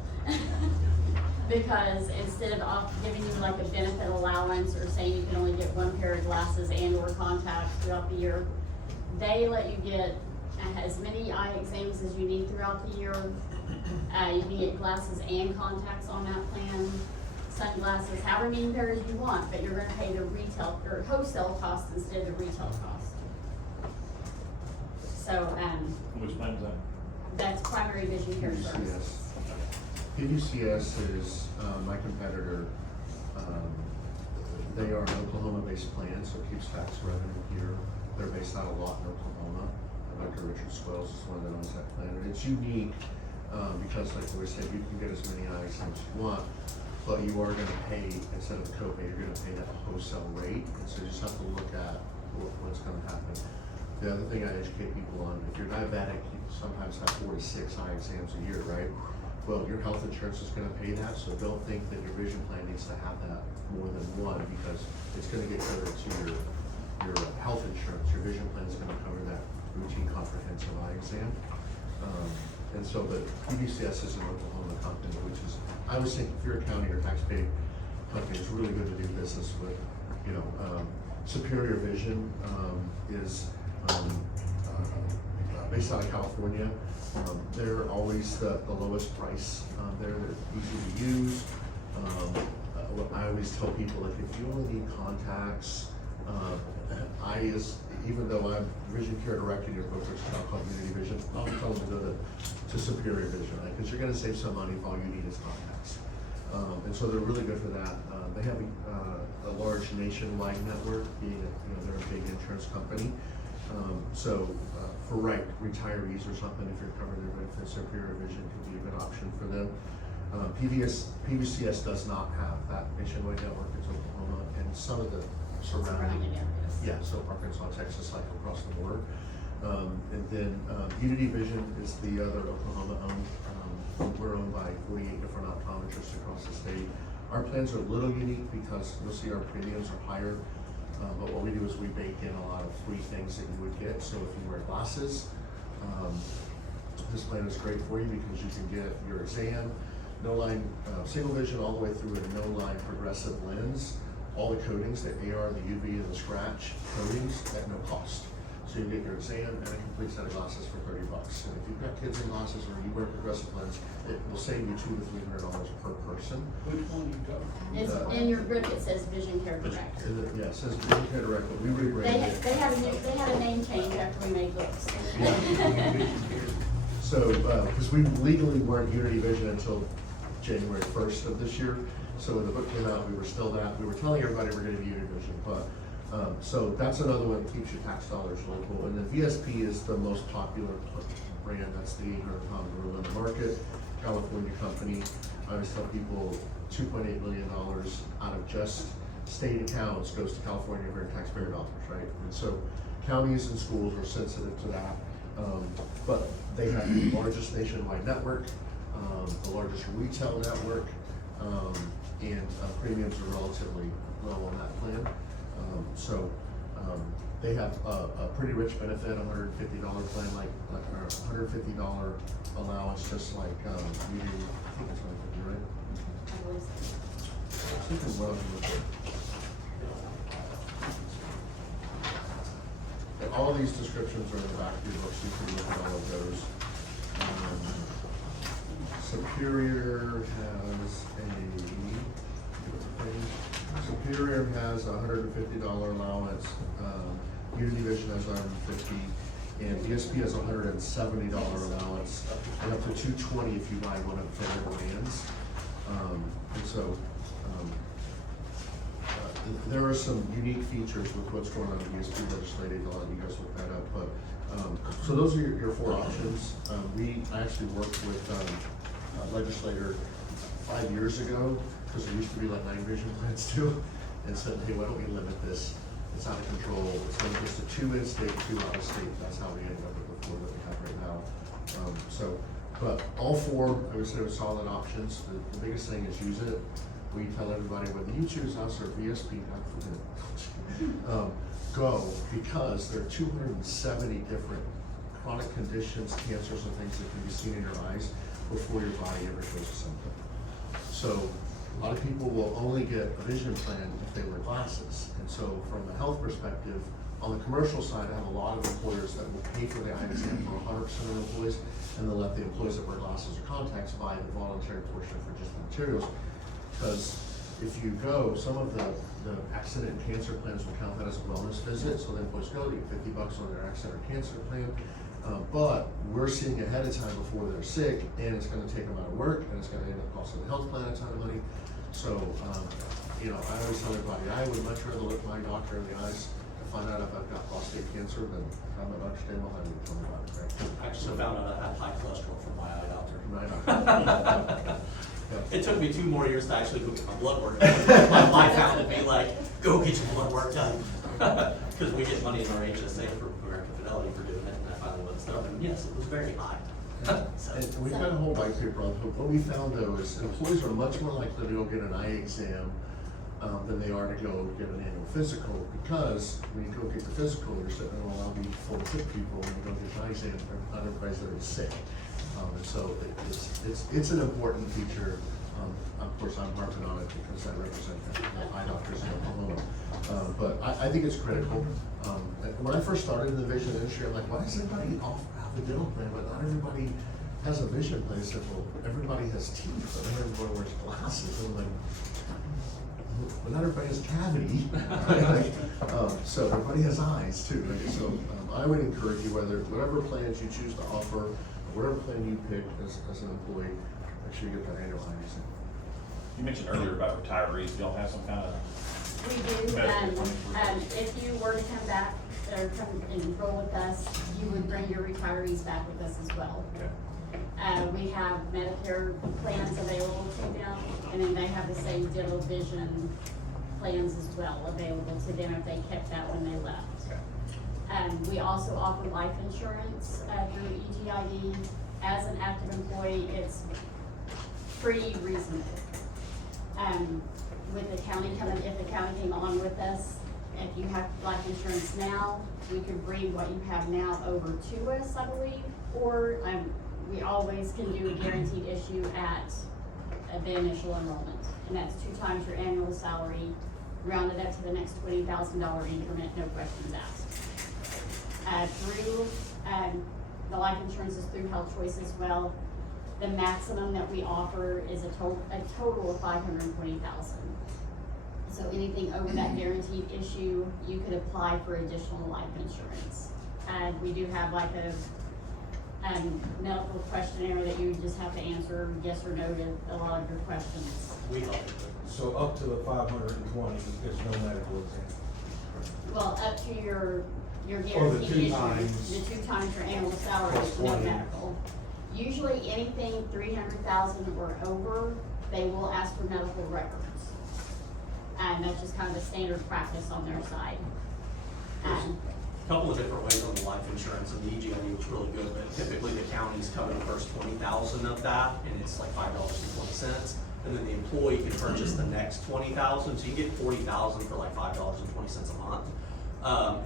Because instead of giving you like a benefit allowance or saying you can only get 1 pair of glasses and or contacts throughout the year, they let you get as many eye exams as you need throughout the year. You can get glasses and contacts on that plan, sunglasses, however many pairs you want, but you're gonna pay the retail or wholesale cost instead of the retail cost. So, Which plan is that? that's primary vision care services. PVCS is, my competitor, they are an Oklahoma-based plan, so it keeps tax revenue here. They're based out of Lawton, Oklahoma. Dr. Richard Swells is one that owns that plan, and it's unique, because like we said, you can get as many eye exams as you want, but you are gonna pay, instead of copay, you're gonna pay that wholesale rate, and so you just have to look at what's gonna happen. The other thing I educate people on, if you're diabetic, you sometimes have 4 to 6 eye exams a year, right? Well, your health insurance is gonna pay that, so don't think that your vision plan needs to have that more than one, because it's gonna get covered to your health insurance. Your vision plan is gonna cover that routine comprehensive eye exam. And so, but PVCS is an Oklahoma company, which is, I always think if you're a county or taxpaying company, it's really good to do business with. Superior Vision is based out of California. They're always the lowest price there. They're easy to use. I always tell people, like, if you only need contacts, even though I'm vision care director in your brokerage account called Community Vision, I'll tell them to go to Superior Vision, right? Because you're gonna save some money if all you need is contacts. And so they're really good for that. They have a large nationwide network, being they're a big insurance company. So for retirees or something, if you're covered their benefits, Superior Vision could be a good option for them. PVCS does not have that nationwide network. It's Oklahoma and some of the surrounding. Yeah, so Arkansas, Texas, like across the border. And then Unity Vision is the other Oklahoma-owned. We're owned by 48 different optometrists across the state. Our plans are a little unique because you'll see our premiums are higher. But what we do is we bake in a lot of free things that you would get. So if you wear glasses, this plan is great for you because you can get your exam, no line, single vision all the way through a no line progressive lens, all the coatings, the AR, the UV, and the scratch coatings at no cost. So you get your exam and a complete set of glasses for $30. And if you've got kids in glasses or you wear progressive lens, it will save you $200 to $300 per person. Which one you got? It's in your group, it says Vision Care Director. Yeah, it says Vision Care Direct, but we rebranded it. They had a name change after we made books. So, because we legally weren't Unity Vision until January 1st of this year. So when the book came out, we were still that. We were telling everybody we're gonna be Unity Vision, but, so that's another one that keeps your tax dollars local. And the VSP is the most popular brand. That's the 800-pound gorilla in the market, California company. I always tell people $2.8 million out of just state accounts goes to California for taxpayer dollars, right? And so counties and schools are sensitive to that. But they have the largest nationwide network, the largest retail network, and premiums are relatively low on that plan. They have a pretty rich benefit, $150 plan, like or $150 allowance, just like we do. I think it's $150, right? I believe so. Something well with it. And all of these descriptions are in the back of your book, so you can look at all of those. Superior has a $150 allowance, Unity Vision has $150, and ESP has a $170 allowance, and up to $220 if you buy one of their brands. There are some unique features with what's going on in ESP legislative. I'll let you guys look that up, but, so those are your four options. I actually worked with, a legislator 5 years ago, because there used to be like 9 vision plans too, and said, hey, why don't we limit this? It's out of control. It's limited to 2 in-state, 2 out-of-state. That's how we ended up with the 4 that we have right now. But all 4, I would say, are solid options. The biggest thing is use it. We tell everybody, whether you choose us or VSP, God forbid, go, because there are 270 different chronic conditions, cancers, and things that can be seen in your eyes before your body ever shows a symptom. So a lot of people will only get a vision plan if they wear glasses. And so from a health perspective, on the commercial side, I have a lot of employers that will pay for the eye exam for 100% of employees, and they'll let the employees that wear glasses or contacts buy the voluntary portion for just the materials. Because if you go, some of the accident and cancer plans will count that as a wellness visit, so the employees go, they get $50 on their accident or cancer plan. But we're seeing ahead of time before they're sick, and it's gonna take them out of work, and it's gonna end up costing the health plan a ton of money. So, I always tell everybody, I would much rather look my doctor in the eyes to find out if I've got prostate cancer than have my doctor stand behind me and tell me about it, right? I actually found out I had high cholesterol from my eye doctor. Right. It took me 2 more years to actually go get my blood work done. My wife had to be like, go get your blood work done. Because we get money in our HSA for American Fidelity for doing it, and I finally went stuff, and yes, it was very high. And we've got a whole white paper on it. What we found though is employees are much more likely to go get an eye exam than they are to go get an annual physical, because when you go get the physical, you're sitting in a lobby full of sick people. When you go get an eye exam, not everybody's there is sick. And so it's an important feature. Of course, I'm harping on it because I represent the eye doctors in Oklahoma. But I think it's critical. When I first started in the vision industry, I'm like, why does everybody offer the dental plan, but not everybody has a vision plan? I said, well, everybody has teeth, but not everybody wears glasses. And I'm like, but not everybody has cavity. So everybody has eyes too. Right? So I would encourage you, whatever plans you choose to offer, whatever plan you pick as an employee, make sure you get that annual eye exam. You mentioned earlier about retirees. Do y'all have some kind of We do, if you were to come back or come and enroll with us, you would bring your retirees back with us as well. Okay. We have Medicare plans available to them, and then they have the same dental vision plans as well available to them if they kept that when they left. Okay. We also offer life insurance through EGID. As an active employee, it's pretty reasonable. With the county coming, if the county came on with us, if you have life insurance now, we could bring what you have now over to us, I believe, or we always can do a guaranteed issue at the initial enrollment, and that's 2 times your annual salary, rounded up to the next $20,000 increment, no questions asked. Through the life insurance is through Health Choice as well. The maximum that we offer is a total of $520,000. So anything over that guaranteed issue, you could apply for additional life insurance. We do have like a medical questionnaire that you would just have to answer yes or no to a lot of your questions. So up to the 520, there's no medical exam. Well, up to your Or the guaranteed 2 issue, times the 2 times your annual salary, plus no 20. medical. Usually anything 300,000 or over they will ask for medical records. And that's just kind of a standard practice on their side. Couple of different ways on the life insurance, and the EGIU was really good, but typically the counties cover the first 20,000 of that, and it's like $5.20. And then the employee can purchase the next 20,000, so you get 40,000 for like $5.20 a month.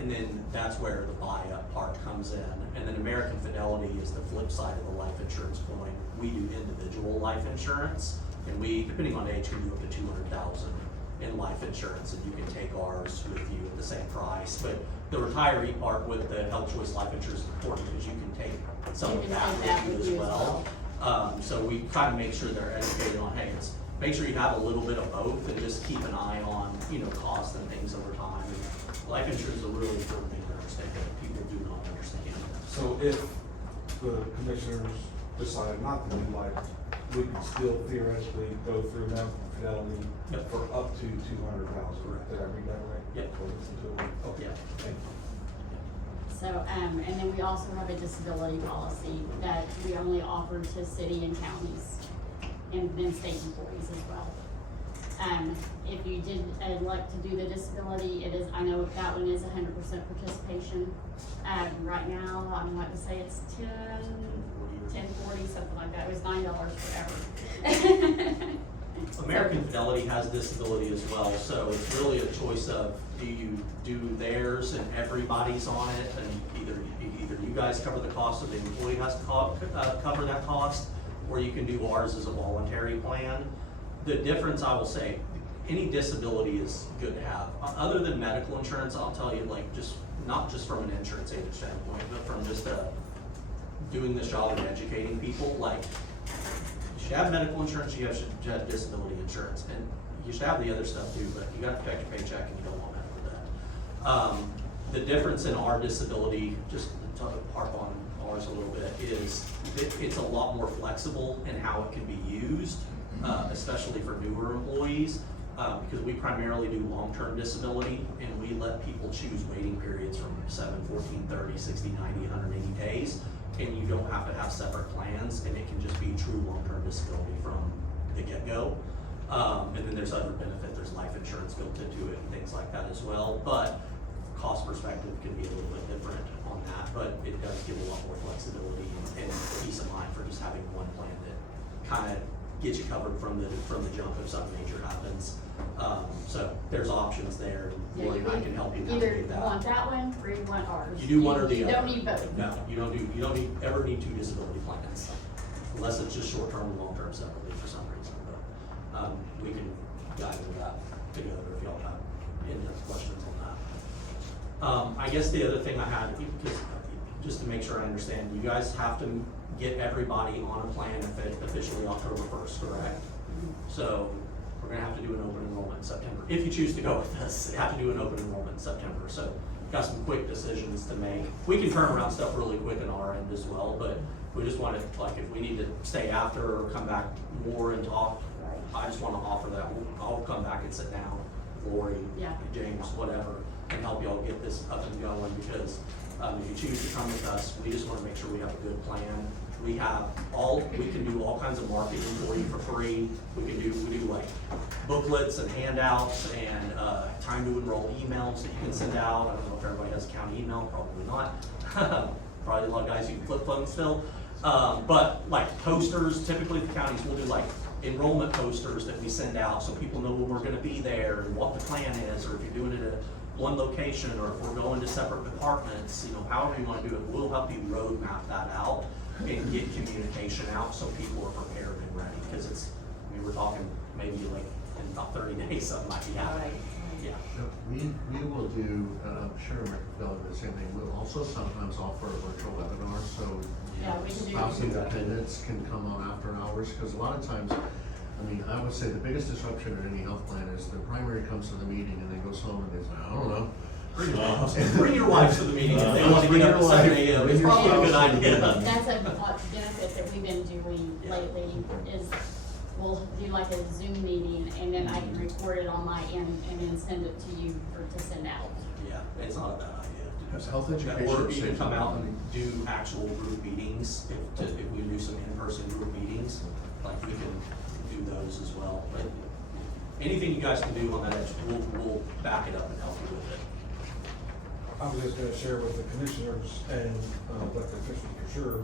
And then that's where the buy-up part comes in. And then American Fidelity is the flip side of the life insurance coin. We do individual life insurance, and we, depending on age, can do up to 200,000 in life insurance, and you can take ours with you at the same price. But the retiree part with the Health Choice Life Insurance is important because you can take some You of can that take that with you as well. So we try to make sure they're educated on, hey, it's, make sure you have a little bit of both, and just keep an eye on, you know, costs and things over time. And life insurance is a really important thing to understand that people do not understand. So if the commissioners decide not to do life, we could still theoretically go through American Fidelity Yep. for up to 200,000, did I read that right? Yep. Okay, Yeah. thank you. So, and then we also have a disability policy that we only offer to city and counties, and then state employees as well. If you did like to do the disability, it is, I know that one is 100% participation. Right now, I'm going to say it's $10.40, something like that. It was $9 forever. American Fidelity has disability as well, so it's really a choice of, do you do theirs and everybody's on it, and either you guys cover the cost, or the employee has to cover that cost, or you can do ours as a voluntary plan. The difference, I will say, any disability is good to have. Other than medical insurance, I'll tell you, like, just, not just from an insurance agent standpoint, but from just doing this job and educating people, like, you should have medical insurance, you should have disability insurance, and you should have the other stuff too, but you gotta protect your paycheck and you don't want that for that. The difference in our disability, just to harp on ours a little bit, is it's a lot more flexible in how it can be used, especially for newer employees, because we primarily do long-term disability, and we let people choose waiting periods from 7, 14, 30, 60, 90, 180 days. And you don't have to have separate plans, and it can just be true long-term disability from the get-go. And then there's other benefit, there's life insurance built into it and things like that as well. But cost perspective can be a little bit different on that, but it does give a lot more flexibility and peace of mind for just having one plan that kind of gets you covered from the jump if something major happens. So there's options there, and Lori and I can help you Either navigate you that. want that one, or you want ours. You do one or the other. You don't need both. No, you don't ever need two disability plans, unless it's just short-term and long-term separately for some reason, but, we can dive into that together if y'all have in-depth questions on that. I guess the other thing I had, because, just to make sure I understand, you guys have to get everybody on a plan officially October 1st, correct? So, we're gonna have to do an open enrollment in September. If you choose to go with this, you have to do an open enrollment in September. So, got some quick decisions to make. We can turn around stuff really quick on our end as well, but we just wanted, like, if we need to stay after or come back more and talk, I just wanna offer that. I'll come back and sit down, Lori, Yeah. James, whatever, and help y'all get this up and going, because if you choose to come with us, we just wanna make sure we have a good plan. We can do all kinds of marketing for you for free. We do like booklets and handouts and time to enroll emails that you can send out. I don't know if everybody has a county email, probably not. Probably a lot of guys who can flip phones still. But like posters, typically the counties will do like enrollment posters that we send out so people know when we're gonna be there and what the plan is, or if you're doing it at one location, or if we're going to separate departments, you know, however you wanna do it, we'll help you roadmap that out and get communication out so people are prepared and ready, because it's, I mean, we're talking maybe like in about 30 days, something might be happening. Yeah. We will do, I'm sure American Fidelity does the same thing, we'll also sometimes offer a virtual webinar, so Yeah, we can do spouse that. independents can come on after hours, because a lot of times, I mean, I would say the biggest disruption in any health plan is the primary comes to the meeting and then goes home and they say, I don't know. Bring your wives to the meeting if they want to get up at 7 a.m. It's probably a good idea. That's a benefit that we've been doing lately, is we'll do like a Zoom meeting, and then I can record it on my end and then send it to you to send out. Yeah, it's not a bad idea. Has health Or education you can come out and do actual group meetings, if we do some in-person group meetings, like we can do do those as well. But anything you guys can do on that edge, we'll back it up and help you with it. I was just gonna share with the commissioners and, let the officials for sure.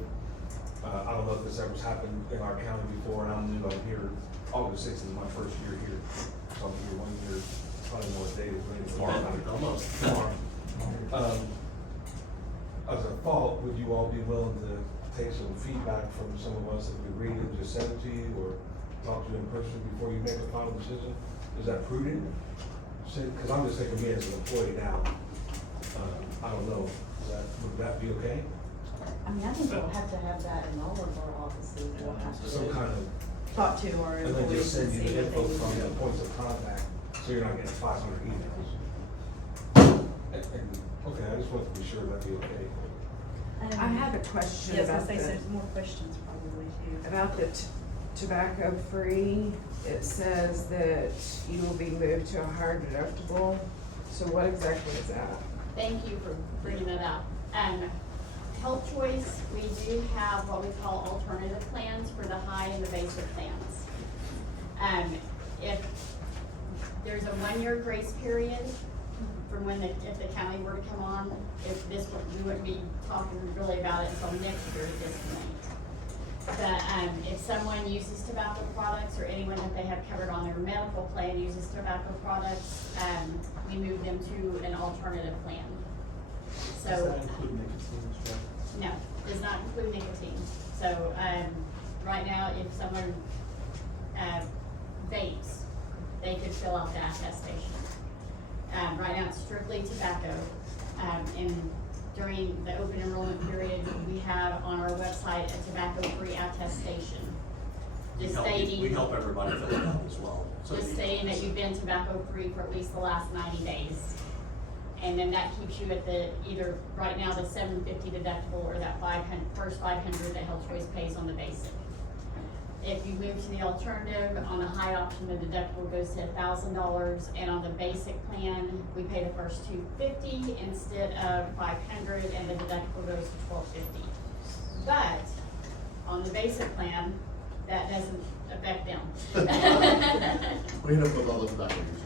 I don't know if this ever happened in our county before, and I'm new, I'm here, August 6th is my first year here. So I'm here 1 year, probably more days, maybe tomorrow. Almost. Tomorrow. As a thought, would you all be willing to take some feedback from some of us if we read it, just send it to you, or talk to you in person before you make a final decision? Is that prudent? Because I'm just thinking me as an employee now. I don't know, would that be okay? I mean, I think we'll have to have that in all of our offices, we'll have to Some kind of, talk to our and then just employees and send you see the what they info need from to the do. points of contact, so you're not getting 500 emails. Okay, I just want to be sure that'd be okay. I have a question Yes, I about say the, some more questions probably too. about the tobacco free. It says that you will be moved to a higher deductible. So what exactly is that? Thank you for bringing that up. Health Choice, we do have what we call alternative plans for the high and the basic plans. If there's a 1-year grace period from when if the county were to come on, if this one, we wouldn't be talking really about it until next year at this point. But if someone uses tobacco products or anyone that they have covered on their medical plan uses tobacco products, we move them to an alternative plan. So. Does that include nicotine as well? No, does not include nicotine. So, right now, if someone, vapes, they could fill out the attestation. Right now, it's strictly tobacco. And during the open enrollment period, we have on our website a tobacco-free attestation. Just stating. We help everybody fill it out as well. So Just you- stating that you've been tobacco-free for at least the last 90 days. And then that keeps you at the, either right now, the $750 deductible or that first $500 that Health Choice pays on the basic. If you move to the alternative, on the high option, the deductible goes to $1,000, and on the basic plan, we pay the first $250 instead of $500, and the deductible goes to $1,250. But on the basic plan, that doesn't affect them. We end up with all the tobacco users.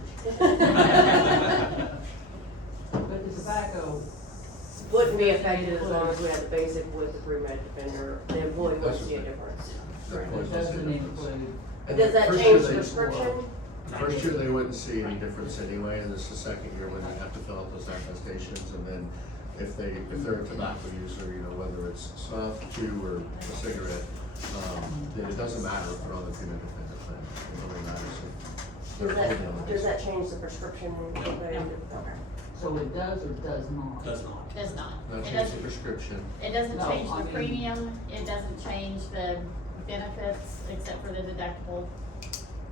But the tobacco wouldn't be affected as long as we had the basic with the pre-med defender, the employee wouldn't see a difference. It doesn't include. And Does that first change year the they- prescription? First year, they wouldn't see any difference anyway, and this is the second year when they have to fill out those attestations, and then if they're a tobacco user, you know, whether it's snuff, chew, or a cigarette, then it doesn't matter if they're on the pre-med defender plan, it only matters if they're holding on the Does that basic. change the prescription? Okay. So it does or does not? Does not. Does not. Not It change the doesn't- prescription. It doesn't No, change I the mean- premium, it doesn't change the benefits except for the deductible.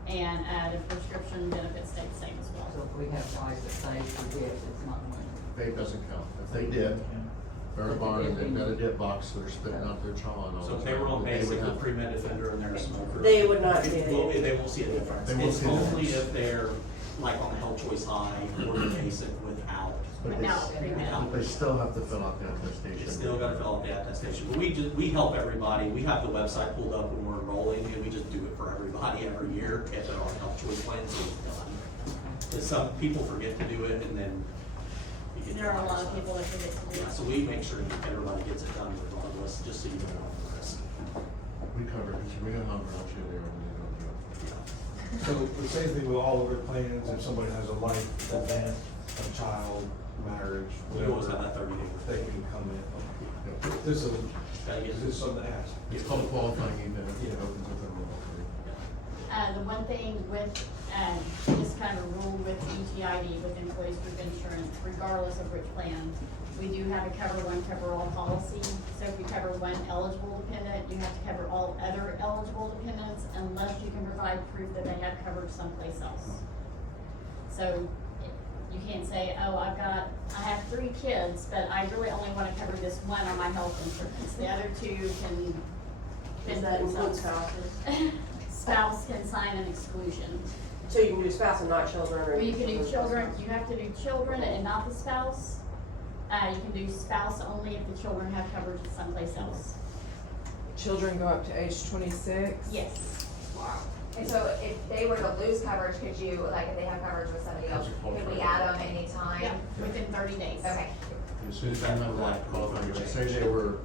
And, the prescription benefits stay the same as well. So if we have guys that say forget, it's not going to. Vape doesn't count. If they dip, they're in a bar and they've got a dip box, they're spitting out their chaw and all that. So if they were on they would basic, the have- pre-med defender, and they're a smoker. They would not see it. Well, they won't see a difference. They won't It's see a only difference. if they're like on the Health Choice High or the basic without. But they Without s- pre-med. but they still have to fill out the attestation. You still gotta fill out the attestation, but we help everybody, we have the website pulled up when we're enrolling, and we just do it for everybody every year, if they're on Health Choice plans, so it's done. But some people forget to do it, and then you get. There are a lot of people that forget to do Yeah, it. so we make sure everybody gets it done regardless, just so you don't have the risk. We cover it, because we know how much they are when they don't do it. So the same thing with all of their plans, if somebody has a life event, a child, marriage, We always have whatever, that 30 day. they can come in. Yeah. This is, Gotta get- is this something to ask? It's called a qualifying event, it opens up enrollment. The one thing with, this kind of rule with ETID, with employees group insurance, regardless of which plan, we do have a cover one, cover all policy. So if you cover one eligible dependent, you have to cover all other eligible dependents unless you can provide proof that they have coverage someplace else. So you can't say, oh, I have 3 kids, but I really only wanna cover this one on my health insurance. The other 2 can. Does that include spouses? Spouse can sign an exclusion. So you can do spouse and not children, or? Or you can do children, you have to do children and not the spouse. You can do spouse only if the children have coverage someplace else. Children go up to age 26? Yes. Wow. And so if they were to lose coverage, could you, like, if they have coverage with somebody else, could we add them anytime? Yeah, within 30 days. Okay. As soon as you have that qualifying, like say they were,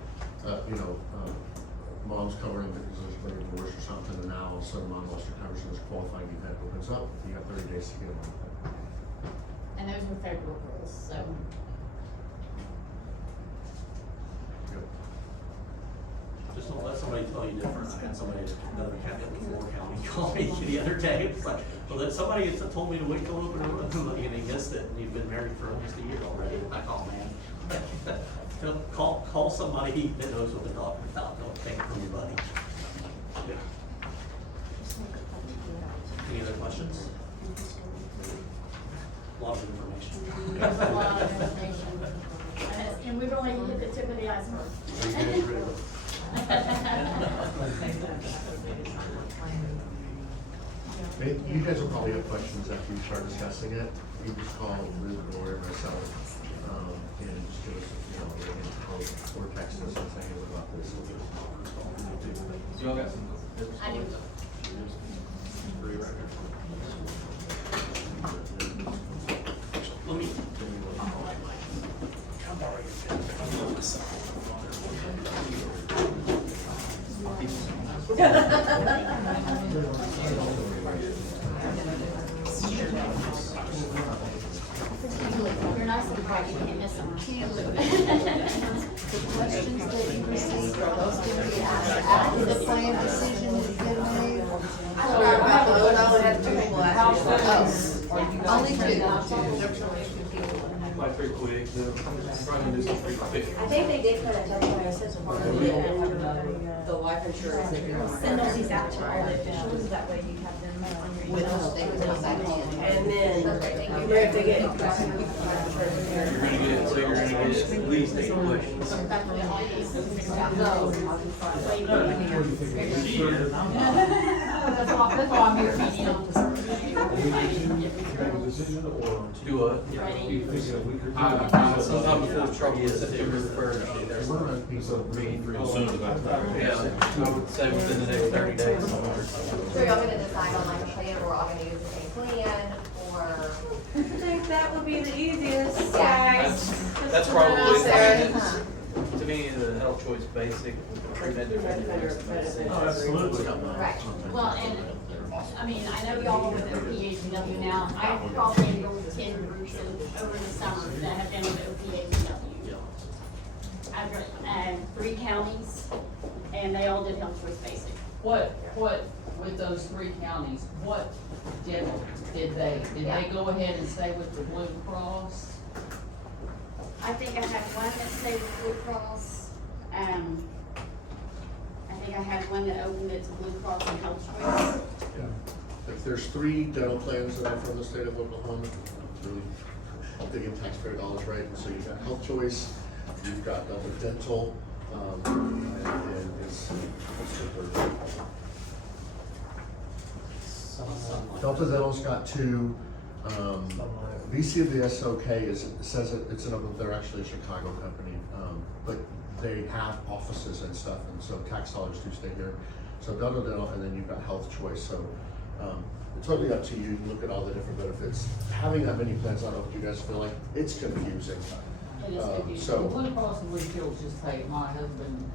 mom's covering because there's been a divorce or something, and now all of a sudden mom lost her coverage, and this qualifying event opens up, you have 30 days to get them. And those were federal rules, so. Yep. Just don't let somebody tell you different. I had somebody in another county, Moore County, call me the other day. It's like, well, that somebody told me to wait till open enrollment, and he missed it, and he'd been married for almost a year already. I call, man. Call somebody that knows what they're talking about. Don't take it from your buddy. Yeah. Any other questions? A lot of information. There's a lot of information. And we've only hit the tip of the iceberg. You guys will probably have questions after you start discussing it. You just call Luke or myself, and just give us, or text us and say, hey, what about this? You all got some? I do. Let me. You're nice and bright, you can't miss them. Questions that you received, are those going to be asked after the plan decision has been made? Only two. Like pretty quick, probably do some pretty quick. I think they did put a temporary assistant for The life insurance. Send all these out to all the officials, that way you have them on your email. And then you have to get. You're gonna get at least 8 questions. That's why I'm here. Make a decision, or Do what? you think a week or two? Sometime before trouble is September the 1st. Yeah, I would say within the next 30 days. So y'all gonna decide on like a plan, or we're all gonna use the same plan, or? I think that would be the easiest, That's probably, to me, the health choice basic, prevent defender. Oh, absolutely. Right. Well, and, I mean, I know y'all are with OPHW now, I've probably enrolled 10 groups over the summer that have been with OPHW. I've got, 3 counties, and they all did health choice basic. What, with those 3 counties, what did they go ahead and stay with the Blue Cross? I think I have one that stayed with Blue Cross, I think I had one that opened it to Blue Cross and Health Choice. If there's 3 dental plans that are from the state of Oklahoma, it's really big in taxpayer dollars, right? And so you've got Health Choice, you've got Delta Dental, and it's, what's the third? Delta Dental's got 2, VC of the SOK says it's they're actually a Chicago company, but they have offices and stuff, and so tax dollars do stay here. So Delta Dental, and then you've got Health Choice, so, it's totally up to you, to look at all the different benefits. Having that many plans, I don't know if you guys feel like, it's confusing. It is confusing. So Blue Cross and Blue Shield's just paid, my husband,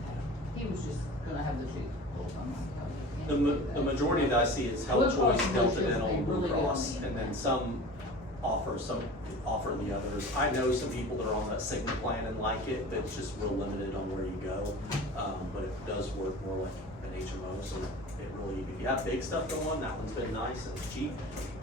he was just gonna have the 2 full-time. The majority that I see is Health Blue Cross Choice, and Blue Delta Shield's Dental, paid Blue really good Cross, on me. and then some offer the others. I know some people that are on that Sigma plan and like it, but it's just real limited on where you go. But it does work more like an HMO, so it really, if you have big stuff going, that one's been nice and cheap.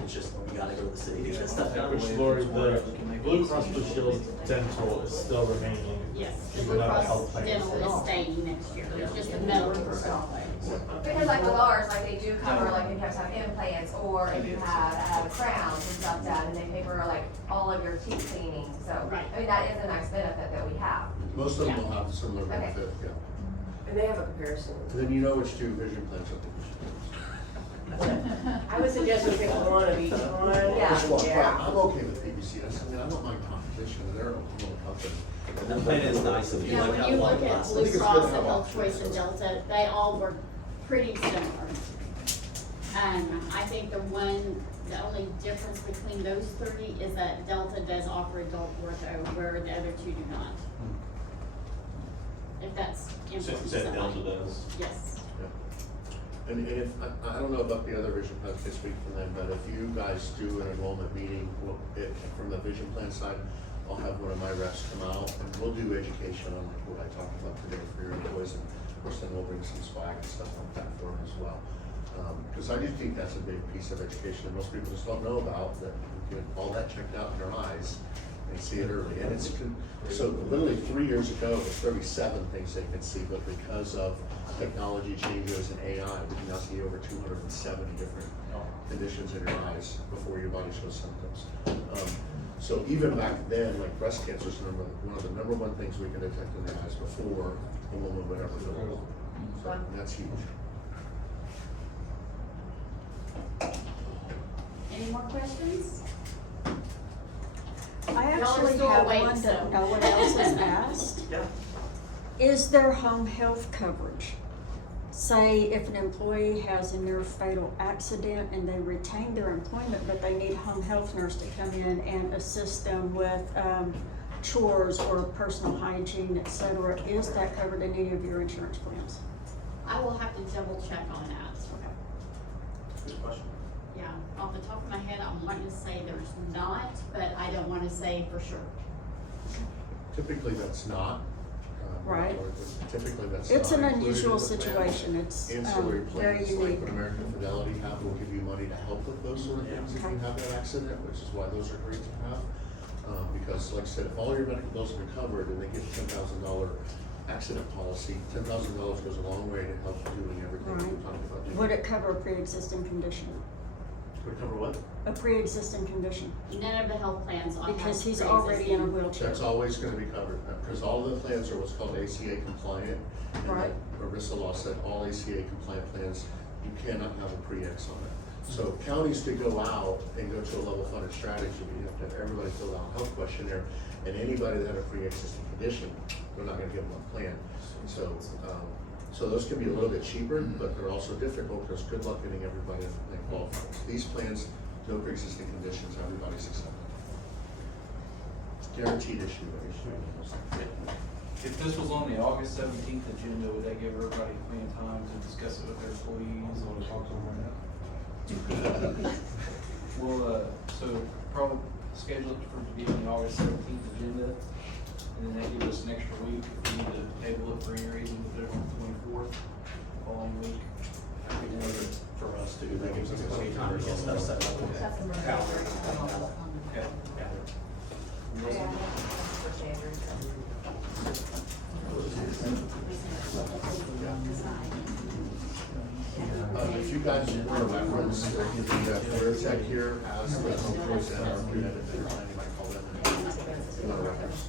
It's just, you gotta go to the city to get stuff done. Which, Lori, the Blue Cross Blue Shield dental is still remaining. Yes, the Even Blue though the Cross health plan is Dental is staying next year, it's just a medical profile. Because like with ours, like they do cover, like if you have to have implants, or if you have crowns and stuff done, and they pay for like all of your teeth cleaning, so. Right. I mean, that is a nice benefit that we have. Most of them will have a similar Okay. benefit, yeah. And they have a comparison. And then you know which 2 vision plans I think we should do. I would suggest we pick one of each one. Yeah. Which one? Yeah. I'm okay with PBCS, I mean, I don't mind competition, they're a little company. That plan is nice if you Yeah, like when that you one look at class. Blue Cross and Health Choice and Delta, they all were pretty similar. I think the only difference between those three is that Delta does offer adult ortho, where the other two do not. If that's important to Said somebody. Delta does. Yes. And if, I don't know about the other vision plans, I can speak for them, but if you guys do an enrollment meeting, from the vision plan side, I'll have one of my reps come out and we'll do education on like what I talked about today for your employees, and of course then we'll bring some swag and stuff like that for them as well. Cause I do think that's a big piece of education that most people just don't know about, that you get all that checked out in their eyes and see it early. And so literally 3 years ago, it was 37 things they could see, but because of technology changes and AI, we can now see over 270 different conditions in your eyes before your body shows symptoms. So even back then, like breast cancer is one of the number one things we can detect in the eyes before a woman would ever go. So that's huge. Any more questions? I Y'all are actually still have awake, one so. that no one else has asked. Yeah. Is there home health coverage? Say if an employee has a near fatal accident and they retain their employment, but they need a home health nurse to come in and assist them with chores or personal hygiene, et cetera. Is that covered in any of your insurance plans? I will have to double check on that. Good question. Yeah, off the top of my head, I'm wanting to say there's not, but I don't wanna say for sure. Typically, that's not. Right. Typically, that's It's not an included unusual in the plan. situation. It's Ancillary very plans, unique. like what American Fidelity have, will give you money to help with those sort of things if you Okay. have that accident, which is why those are great to have. Because like I said, if all your medical bills are covered and they get $10,000 accident policy, $10,000 goes a long way to help doing everything Right. we're talking about doing. Would it cover a pre-existing condition? Would it cover what? A pre-existing condition? None of the health plans on. Because he's already in a wheelchair. That's always gonna be covered, because all the plans are what's called ACA compliant. And Right. ERISA law said all ACA compliant plans, you cannot have a pre-ex on it. So counties to go out and go to a level funded strategy, you have to have everybody fill out a health questionnaire, and anybody that had a pre-existing condition, they're not gonna give them a plan. So those can be a little bit cheaper, but they're also difficult, because good luck getting everybody that qualifies. These plans, no pre-existing conditions, everybody's accepted. Guaranteed issue. If this was on the August 17th agenda, would that give everybody plenty of time to discuss it with their employees? I want to talk to them right now. Well, so probably schedule it for it to be on the August 17th agenda, and then that gives us an extra week if we need to table it for any reason, we'll do it on the 24th, following week. For us too, that gives us plenty of time to get stuff set up. Okay. If you guys want to reference, the career tech here as the choice and our preventive care plan, you might call them. You want to reference.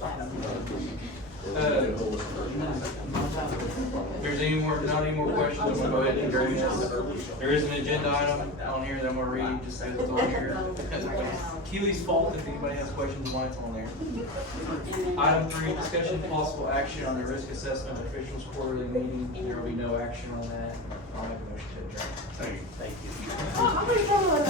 If there's not any more questions, I'm gonna go ahead and adjourn this. There is an agenda item on here that I'm gonna read, just because it's on here. Keely's fault if anybody has questions on why it's on there. Item 3, discussion possible action on the risk assessment officials quarterly meeting. There will be no action on that. I'll make a motion to adjourn. Thank you. Oh, I'm gonna come on,